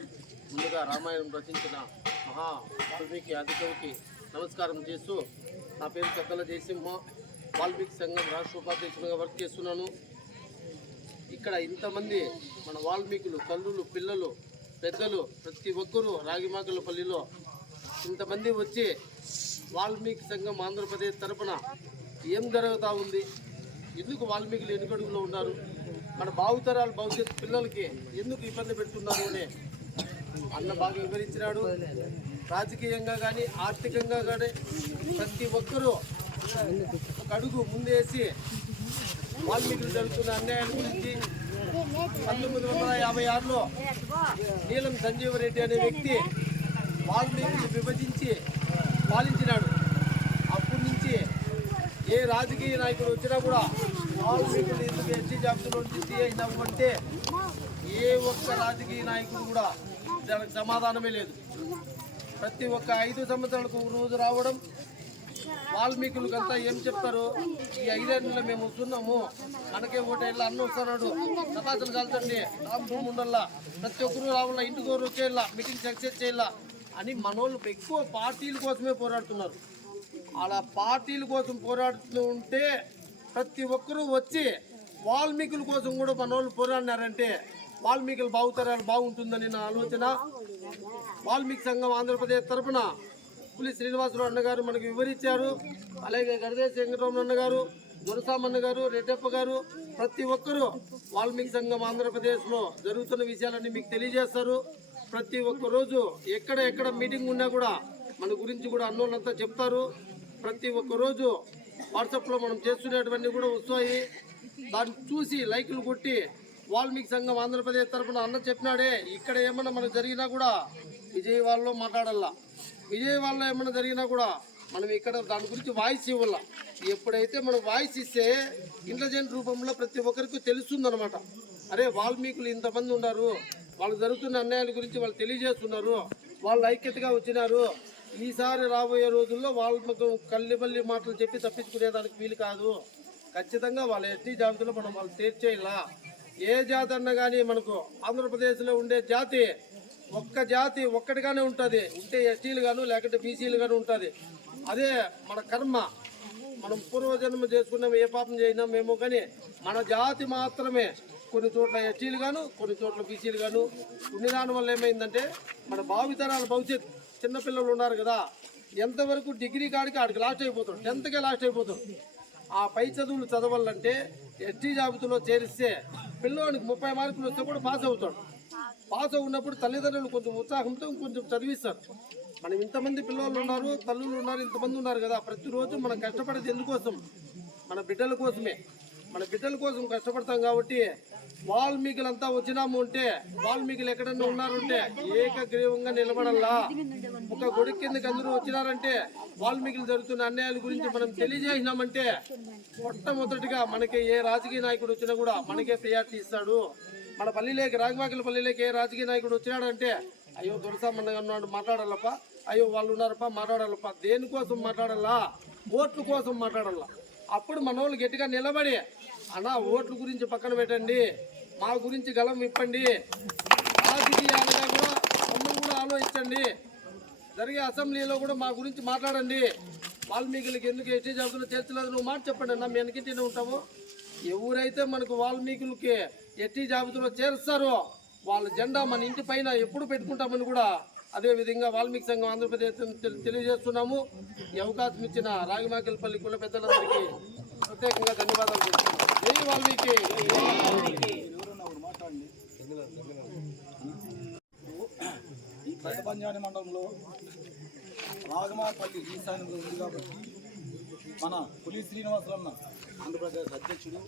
ముందుగా రామాయణం రచించిన మహా వాల్మీకి ఆదికవికి నమస్కారం చేస్తూ, నా పేరు సజ్జల జయసింహ, వాల్మీకి సంఘం రాష్ట్ర ఉపాధ్యక్షునిగా వర్క్ చేస్తున్నాను. ఇక్కడ ఇంతమంది మన వాల్మీకులు, తల్లులు, పిల్లలు, పెద్దలు ప్రతి ఒక్కరూ రాగిమాకులపల్లిలో ఇంతమంది వచ్చి వాల్మీకి సంఘం ఆంధ్రప్రదేశ్ తరపున ఏం జరుగుతూ ఉంది, ఎందుకు వాల్మీకులు ఎన్నికడుగులో ఉన్నారు, మన భావితరాల భవిష్యత్తు పిల్లలకి ఎందుకు ఇబ్బంది పెడుతున్నారు అని అన్న బాగా వివరించినాడు. రాజకీయంగా కానీ ఆర్థికంగా కానీ ప్రతి ఒక్కరూ ఒక అడుగు ముందేసి వాల్మీకులు జరుగుతున్న అన్యాయం గురించి 1956లో నీలం సంజీవరెడ్డి అనే వ్యక్తి వాల్మీకులు విభజించి పాలించినాడు. అప్పటి నుంచి ఏ రాజకీయ నాయకుడు వచ్చినా కూడా వాల్మీకులు ఎందుకు ఎస్టీ జాబితాలో తీసేసినాము అంటే ఏ ఒక్క రాజకీయ నాయకుడు కూడా దానికి సమాధానమే లేదు. ప్రతి ఒక్క 5 సంవత్సరాలకు ఒక రోజు రావడం, వాల్మీకులకంతా ఏం చెప్తారు, ఈ 5 ఏళ్ళలో మేము వస్తున్నాము, మనకే ఓటేళ్ళ అన్న వస్తున్నాడు, సపాసలు కాల్చండి, భూమి ఉండల్లా, ప్రతి ఒక్కరు రావాల, ఇంటికి వచ్చేయాల, మీటింగ్ సక్సెస్ చేయాల అని మనోళ్ళు ఎక్కువ పార్టీల కోసమే పోరాడుతున్నారు. అలా పార్టీల కోసం పోరాడుతూ ఉంటే ప్రతి ఒక్కరూ వచ్చి వాల్మీకుల కోసం కూడా మనోళ్ళు పోరాడినారంటే వాల్మీకుల భావితరాలు బాగుంటుందని నా ఆలోచన. వాల్మీకి సంఘం ఆంధ్రప్రదేశ్ తరఫున పులి శ్రీనివాసరావు అన్న గారు మనకు వివరించారు. అలాగే గడిదేశ వెంకటరమణ అన్న గారు, దొరసామన్న గారు, రెడ్డప్ప గారు, ప్రతి ఒక్కరూ వాల్మీకి సంఘం ఆంధ్రప్రదేశ్లో జరుగుతున్న విషయాలన్నీ మీకు తెలియజేస్తారు. ప్రతి ఒక్క రోజు ఎక్కడ మీటింగ్ ఉన్నా కూడా మన గురించి కూడా అన్నోళ్ళంతా చెప్తారు. ప్రతి ఒక్క రోజు వాట్సాప్లో మనం చేస్తున్నటువంటి కూడా వస్తాయి. దాన్ని చూసి లైకులు కొట్టి వాల్మీకి సంఘం ఆంధ్రప్రదేశ్ తరఫున అన్న చెప్పినాడే, ఇక్కడ ఏమన్నా మనకు జరిగినా కూడా విజయవాడలో మాట్లాడాలా, విజయవాడలో ఏమన్నా జరిగినా కూడా మనం ఇక్కడ దాని గురించి వాయిస్ ఇవ్వాల. ఎప్పుడైతే మనం వాయిస్ ఇస్తే ఇంటెలిజెంట్ రూపంలో ప్రతి ఒక్కరికి తెలుస్తుందన్నమాట. అరే వాల్మీకులు ఇంతమంది ఉన్నారు, వాళ్ళకు జరుగుతున్న అన్యాయాల గురించి వాళ్ళు తెలియజేస్తున్నారు, వాళ్ళు ఐక్యతగా వచ్చినారు. ఈసారి రాబోయే రోజుల్లో వాళ్ళకు కల్లిబల్లి మాటలు చెప్పి తప్పించుకునేదానికి వీలు కాదు. ఖచ్చితంగా వాళ్ళ ఎస్టీ జాబితాలో మనం వాళ్ళు తీర్చేయాల. ఏ జాతి అన్నా కానీ మనకు ఆంధ్రప్రదేశ్లో ఉండే జాతి ఒక్క జాతి ఒక్కటిగానే ఉంటుంది. ఉంటే ఎస్టీలు గాను లేకుంటే బీసీలు గాను ఉంటుంది. అదే మన కర్మ, మనం పూర్వజన్మ చేసుకున్నాం, ఏ పాపం చేసినాం మేము, కానీ మన జాతి మాత్రమే కొన్ని చోట్ల ఎస్టీలు గాను కొన్ని చోట్ల బీసీలు గాను కొన్ని దాని వల్ల ఏమైందంటే మన భావితరాల భవిష్యత్తు చిన్నపిల్లలు ఉన్నారు కదా, ఎంతవరకు డిగ్రీ కాడికి ఆడికి లాస్ట్ అయిపోతాడు, 10కే లాస్ట్ అయిపోతాడు. ఆ పై చదువులు చదవాలంటే ఎస్టీ జాబితాలో చేరిస్తే పిల్లవాడికి 30 మార్కులు వస్తే కూడా పాస్ అవుతాడు. పాస్ అవున్నప్పుడు తల్లిదండ్రులు కొంచెం ఉత్సాహంతో కొంచెం చదివిస్తారు. మనం ఇంతమంది పిల్లలు ఉన్నారు, తల్లులు ఉన్నారు, ఇంతమంది ఉన్నారు కదా, ప్రతిరోజు మనం కష్టపడేది ఎందుకోసం? మన బిడ్డల కోసమే. మన బిడ్డల కోసం కష్టపడతాం కాబట్టి వాల్మీకులంతా వచ్చినాము అంటే, వాల్మీకులు ఎక్కడన్నా ఉన్నారంటే ఏకగ్రీవంగా నిలబడల్లా. ఒక గొడుగు కిందకి అందరూ వచ్చినారంటే వాల్మీకులు జరుగుతున్న అన్యాయాల గురించి మనం తెలియజేసినామంటే మొట్టమొదటిగా మనకి ఏ రాజకీయ నాయకుడు వచ్చినా కూడా మనకే ప్రియారిటీ ఇస్తాడు. మన పల్లెలేకి, రాగమాకిల పల్లెలేకి ఏ రాజకీయ నాయకుడు వచ్చినాడంటే అయ్యో దొరసామన్న అన్నాడు మాట్లాడాలప్ప, అయ్యో వాళ్ళు ఉన్నారప్ప మాట్లాడాలప్ప. దేనికోసం మాట్లాడాలా? ఓట్ల కోసం మాట్లాడాలా. అప్పుడు మన వాళ్ళు గట్టిగా నిలబడి అన్నా ఓట్ల గురించి పక్కన పెట్టండి, మా గురించి గలం విప్పండి, రాజకీయాలుగా కూడా మమ్మల్ని కూడా ఆలోచించండి, జరిగే అసెంబ్లీలో కూడా మా గురించి మాట్లాడండి, వాల్మీకులకి ఎందుకు ఎస్టీ జాబితాలో చేర్చలేదు నువ్వు మాట చెప్పండి అన్న, మీ వెనకింటినే ఉంటాము. ఎవరైతే మనకు వాల్మీకులకి ఎస్టీ జాబితాలో చేరుస్తారో వాళ్ళ జెండా మన ఇంటి పైన ఎప్పుడు పెట్టుకుంటామని కూడా అదే విధంగా వాల్మీకి సంఘం ఆంధ్రప్రదేశ్ తెలియజేస్తున్నాము. ఈ అవకాశం ఇచ్చిన రాగిమాకిలపల్లి కుల పెద్దలందరికీ ప్రత్యేకంగా ధన్యవాదాలు చెప్తున్నాను. జై వాల్మీకి. ఈ పెద్ద పంజాని మండలంలో రాగమాపల్లి ఈశాన్యంలో ఉంది కాబట్టి మన పులి శ్రీనివాసరావు ఆంధ్రప్రదేశ్ అధ్యక్షుడు,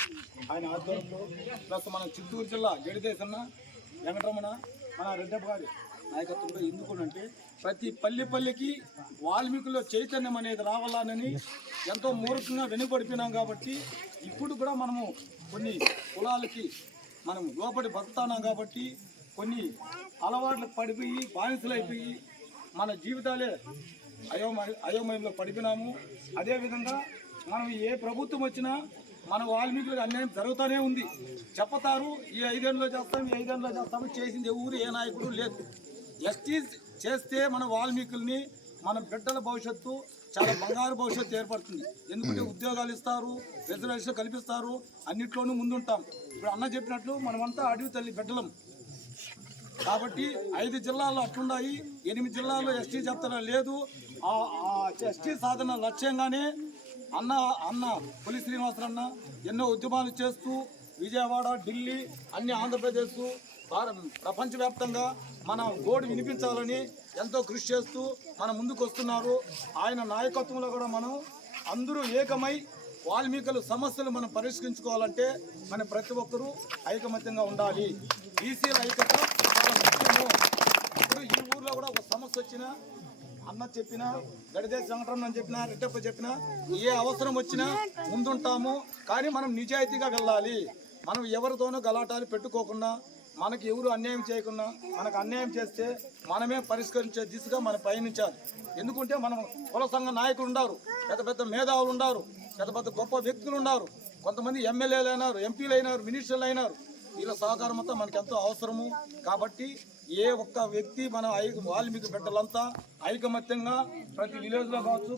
ఆయన ఆధ్వర్యంలో ప్లస్ మన చిత్తూరు జిల్లా గడిదేశన్న వెంకటరమణ, మన రెడ్డప్ప గారి నాయకత్వంలో ఎందుకునంటే ప్రతి పల్లెకి వాల్మీకుల్లో చైతన్యం అనేది రావాలని ఎంతో మూర్ఖంగా వెనుకబడిపోయినాం కాబట్టి ఇప్పుడు కూడా మనము కొన్ని కులాలకి మనం లోపలి బతుకుతున్నాం కాబట్టి కొన్ని అలవాట్లకు పడిపోయి బానిసలైపోయి మన జీవితాలే అయోమయంలో పడిపోయినాము. అదేవిధంగా మనం ఏ ప్రభుత్వం వచ్చినా మన వాల్మీకులకు అన్యాయం జరుగుతూనే ఉంది. చెప్తారు ఈ 5 ఏళ్ళలో చేస్తాం, ఈ 5 ఏళ్ళలో చేస్తాము, చేసింది ఎవరు ఏ నాయకుడు లేదు. ఎస్టీ చేస్తే మన వాల్మీకుల్ని మన బిడ్డల భవిష్యత్తు చాలా బంగారు భవిష్యత్తు ఏర్పడుతుంది. ఎందుకంటే ఉద్యోగాలు ఇస్తారు, రిజర్వేషన్ కల్పిస్తారు, అన్నిట్లోనూ ముందుంటాం. ఇప్పుడు అన్న చెప్పినట్లు మనమంతా అడవి తల్లి బిడ్డలం కాబట్టి 5 జిల్లాల్లో అట్లున్నాయి, 8 జిల్లాల్లో ఎస్టీ జాబితా లేదు. ఆ ఎస్టీ సాధన లక్ష్యంగానే అన్న పులి శ్రీనివాసరావు ఎన్నో ఉద్యమాలు చేస్తూ విజయవాడ, ఢిల్లీ, అన్ని ఆంధ్రప్రదేశ్, ప్రపంచవ్యాప్తంగా మన గోడు వినిపించాలని ఎంతో కృషి చేస్తూ మన ముందుకు వస్తున్నారు. ఆయన నాయకత్వంలో కూడా మనం అందరూ ఏకమై వాల్మీకుల సమస్యలు మనం పరిష్కరించుకోవాలంటే మన ప్రతి ఒక్కరూ ఐకమత్యంగా ఉండాలి. బీసీల ఐక్యత చాలా ముఖ్యము. ఇప్పుడు ఈ ఊర్లో కూడా ఒక సమస్య వచ్చినా, అన్న చెప్పినా, గడిదేశ సంఘటన అని చెప్పినా, రెడ్డప్ప చెప్పినా, ఏ అవసరం వచ్చినా ముందుంటాము. కానీ మనం నిజాయితీగా వెళ్ళాలి. మనం ఎవరితోనూ గలాటాలు పెట్టుకోకుండా, మనకి ఎవరు అన్యాయం చేయకుండా, మనకు అన్యాయం చేస్తే మనమే పరిష్కరించే దిశగా మనం పయనించాలి. ఎందుకంటే మనం కుల సంఘ నాయకులు ఉన్నారు, పెద్ద పెద్ద మేధావులు ఉన్నారు, పెద్ద పెద్ద గొప్ప వ్యక్తులు ఉన్నారు, కొంతమంది ఎమ్మెల్యేలు అయినారు, ఎంపీలు అయినారు, మినిస్టర్లు అయినారు. వీళ్ళ సహకారం అంతా మనకి ఎంతో అవసరము. కాబట్టి ఏ ఒక్క వ్యక్తి మన వాల్మీకి బిడ్డలంతా ఐకమత్యంగా ప్రతి విలేజ్లో కావచ్చు,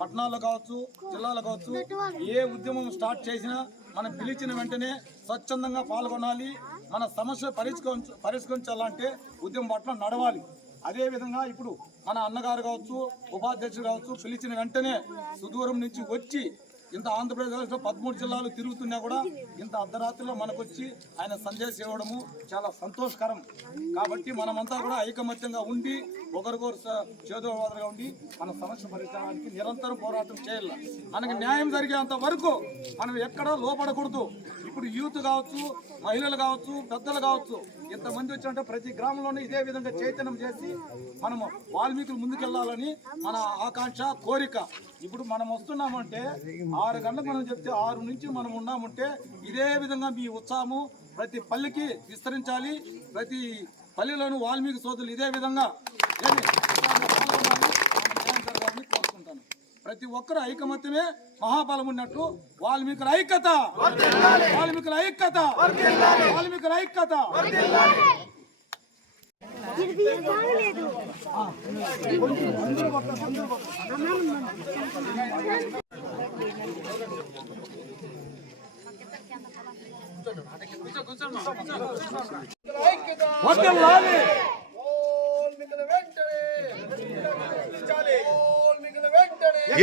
పట్టణాల్లో కావచ్చు, జిల్లాలో కావచ్చు, ఏ ఉద్యమం స్టార్ట్ చేసినా మనం పిలిచిన వెంటనే స్వచ్ఛందంగా పాల్గొనాలి. మన సమస్య పరిష్కరించాలంటే ఉద్యమం పట్ల నడవాలి. అదేవిధంగా ఇప్పుడు మన అన్నగారు కావచ్చు, ఉపాధ్యక్షుడు కావచ్చు, పిలిచిన వెంటనే సుదూరం నుంచి వచ్చి ఇంత ఆంధ్రప్రదేశ్లో 13 జిల్లాలు తిరుగుతున్నా కూడా ఇంత అర్ధరాత్రిలో మనకొచ్చి ఆయన సందేశం ఇవ్వడము చాలా సంతోషకరం. కాబట్టి మనమంతా కూడా ఐకమత్యంగా ఉండి ఒకరికొకరు చేదోవాదలుగా ఉండి మన సమస్య పరిష్కారానికి నిరంతరం పోరాటం చేయాలి. మనకి న్యాయం జరిగేంత వరకు మనం ఎక్కడా లోపడకూడదు. ఇప్పుడు యూత్ కావచ్చు, మహిళలు కావచ్చు, పెద్దలు కావచ్చు, ఇంతమంది వచ్చినట్టు ప్రతి గ్రామంలోనే ఇదే విధంగా చైతన్యం చేసి మనము వాల్మీకులు ముందుకెళ్లాలని మన ఆకాంక్ష, కోరిక. ఇప్పుడు మనం వస్తున్నామంటే 6 గంటలకు మనం చెప్తే 6 నుంచి మనం ఉన్నామంటే ఇదే విధంగా మీ ఉత్సాహము ప్రతి పల్లెకి విస్తరించాలి. ప్రతి పల్లెలోనూ వాల్మీకి సోదరులు ఇదే విధంగా పాల్గొనాలని కోరుకుంటాను. ప్రతి ఒక్కరు ఐకమత్యమే మహాబలం ఉన్నట్టు వాల్మీకుల ఐక్యత, వాల్మీకుల ఐక్యత, వాల్మీకుల ఐక్యత.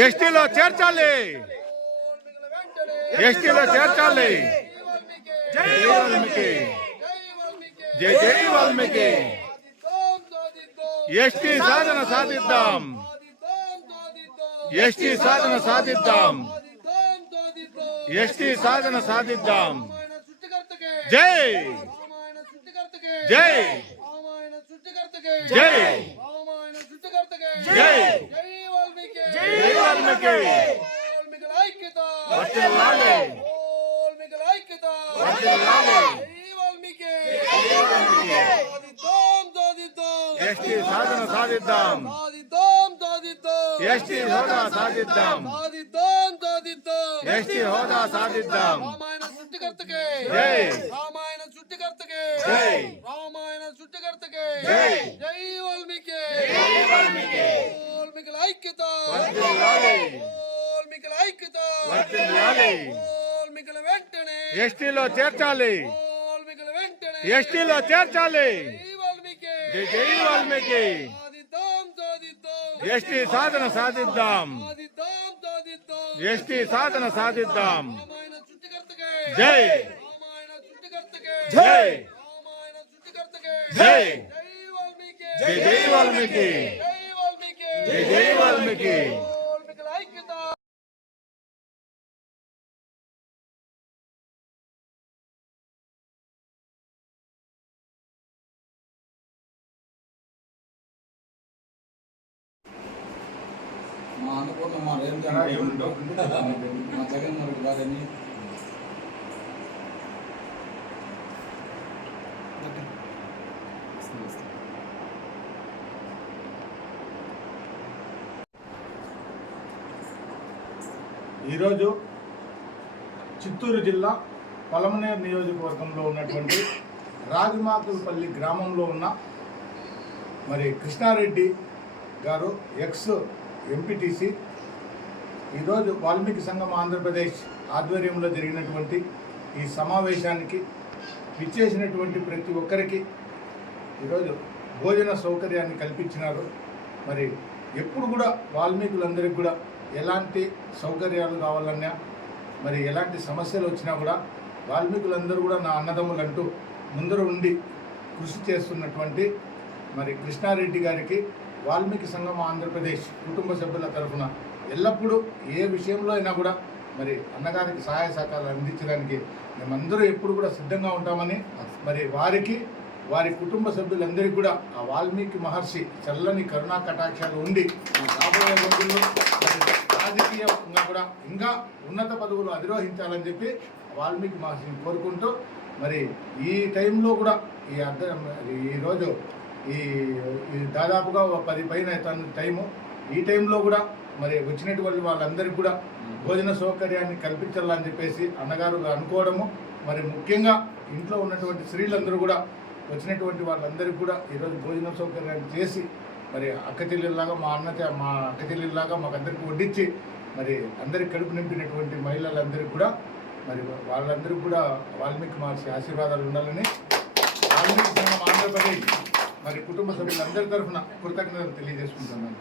ఎస్టీలో చేర్చాలి, ఎస్టీలో చేర్చాలి. జై వాల్మీకి, జై జై వాల్మీకి. ఎస్టీ సాధన సాధిద్దాం, ఎస్టీ సాధన సాధిద్దాం, ఎస్టీ సాధన సాధిద్దాం. జై జై జై జై జై వాల్మీకి. వర్ధిల్లాలి, వర్ధిల్లాలి. ఎస్టీ సాధన సాధిద్దాం, ఎస్టీ హోదా సాధిద్దాం, ఎస్టీ హోదా సాధిద్దాం. జై జై జై జై వాల్మీకి, జై వాల్మీకి. వాల్మీకుల ఐక్యత, వర్ధిల్లాలి, వాల్మీకుల ఐక్యత, వర్ధిల్లాలి. వాల్మీకుల వెంటనే ఎస్టీలో చేర్చాలి, వాల్మీకుల వెంటనే ఎస్టీలో చేర్చాలి. జై వాల్మీకి, జై జై వాల్మీకి. సాధిద్దాం, సాధిద్దాం, ఎస్టీ సాధన సాధిద్దాం, సాధిద్దాం, సాధిద్దాం. ఎస్టీ సాధన సాధిద్దాం. రామాయణ సృష్టికర్తకే జై రామాయణ సృష్టికర్తకే జై రామాయణ సృష్టికర్తకే జై జై వాల్మీకి, జై జై వాల్మీకి, జై వాల్మీకి, జై జై వాల్మీకి. వాల్మీకుల ఐక్యత. మా అనుకున్న మా రేంజ్ మా జగన్మోహన్ గారిని ఈరోజు చిత్తూరు జిల్లా పలమనేరు నియోజకవర్గంలో ఉన్నటువంటి రాజమాకులపల్లి గ్రామంలో ఉన్న మరి కృష్ణారెడ్డి గారు ఎక్స్ ఎంపీటీసీ ఈరోజు వాల్మీకి సంఘం ఆంధ్రప్రదేశ్ ఆధ్వర్యంలో జరిగినటువంటి ఈ సమావేశానికి విచ్చేసినటువంటి ప్రతి ఒక్కరికి ఈరోజు భోజన సౌకర్యాన్ని కల్పించినారు. మరి ఎప్పుడు కూడా వాల్మీకులందరికీ కూడా ఎలాంటి సౌకర్యాలు కావాలన్నా మరి ఎలాంటి సమస్యలు వచ్చినా కూడా వాల్మీకులందరూ కూడా నా అన్నదమ్ములు అంటూ ముందర ఉండి కృషి చేస్తున్నటువంటి మరి కృష్ణారెడ్డి గారికి వాల్మీకి సంఘం ఆంధ్రప్రదేశ్ కుటుంబ సభ్యుల తరఫున ఎల్లప్పుడూ ఏ విషయంలో అయినా కూడా మరి అన్నగారికి సహాయ సహకారాలు అందించడానికి మేమందరూ ఎప్పుడు కూడా సిద్ధంగా ఉంటామని మరి వారి కుటుంబ సభ్యులందరికీ కూడా ఆ వాల్మీకి మహర్షి చల్లని కరుణా కటాక్షాలు ఉండి రాబోయే రోజుల్లో రాజకీయంగా కూడా ఇంకా ఉన్నత పదవులు అధిరోహించాలని చెప్పి వాల్మీకి మహర్షిని కోరుకుంటూ మరి ఈ టైంలో కూడా ఈరోజు ఈ దాదాపుగా 10 పైన అవుతుంది టైము. ఈ టైంలో కూడా మరి వచ్చినటువంటి వాళ్ళందరికీ కూడా భోజన సౌకర్యాన్ని కల్పించాలని చెప్పేసి అన్నగారు అనుకోవడము, మరి ముఖ్యంగా ఇంట్లో ఉన్నటువంటి స్త్రీలందరూ కూడా వచ్చినటువంటి వాళ్ళందరికీ కూడా ఈరోజు భోజన సౌకర్యాన్ని చేసి మరి అక్క చెల్లెల్లాగా మా అక్క చెల్లెల్లాగా మాకందరికీ వడ్డించి మరి అందరికి కడుపు నింపినటువంటి మహిళలందరికీ కూడా మరి వాళ్ళందరికీ కూడా వాల్మీకి మహర్షి ఆశీర్వాదాలు ఉండాలని వాల్మీకి సంఘం ఆంధ్రప్రదేశ్ మరి కుటుంబ సభ్యులందరి తరఫున కృతజ్ఞతలు తెలియజేసుకుంటున్నాను.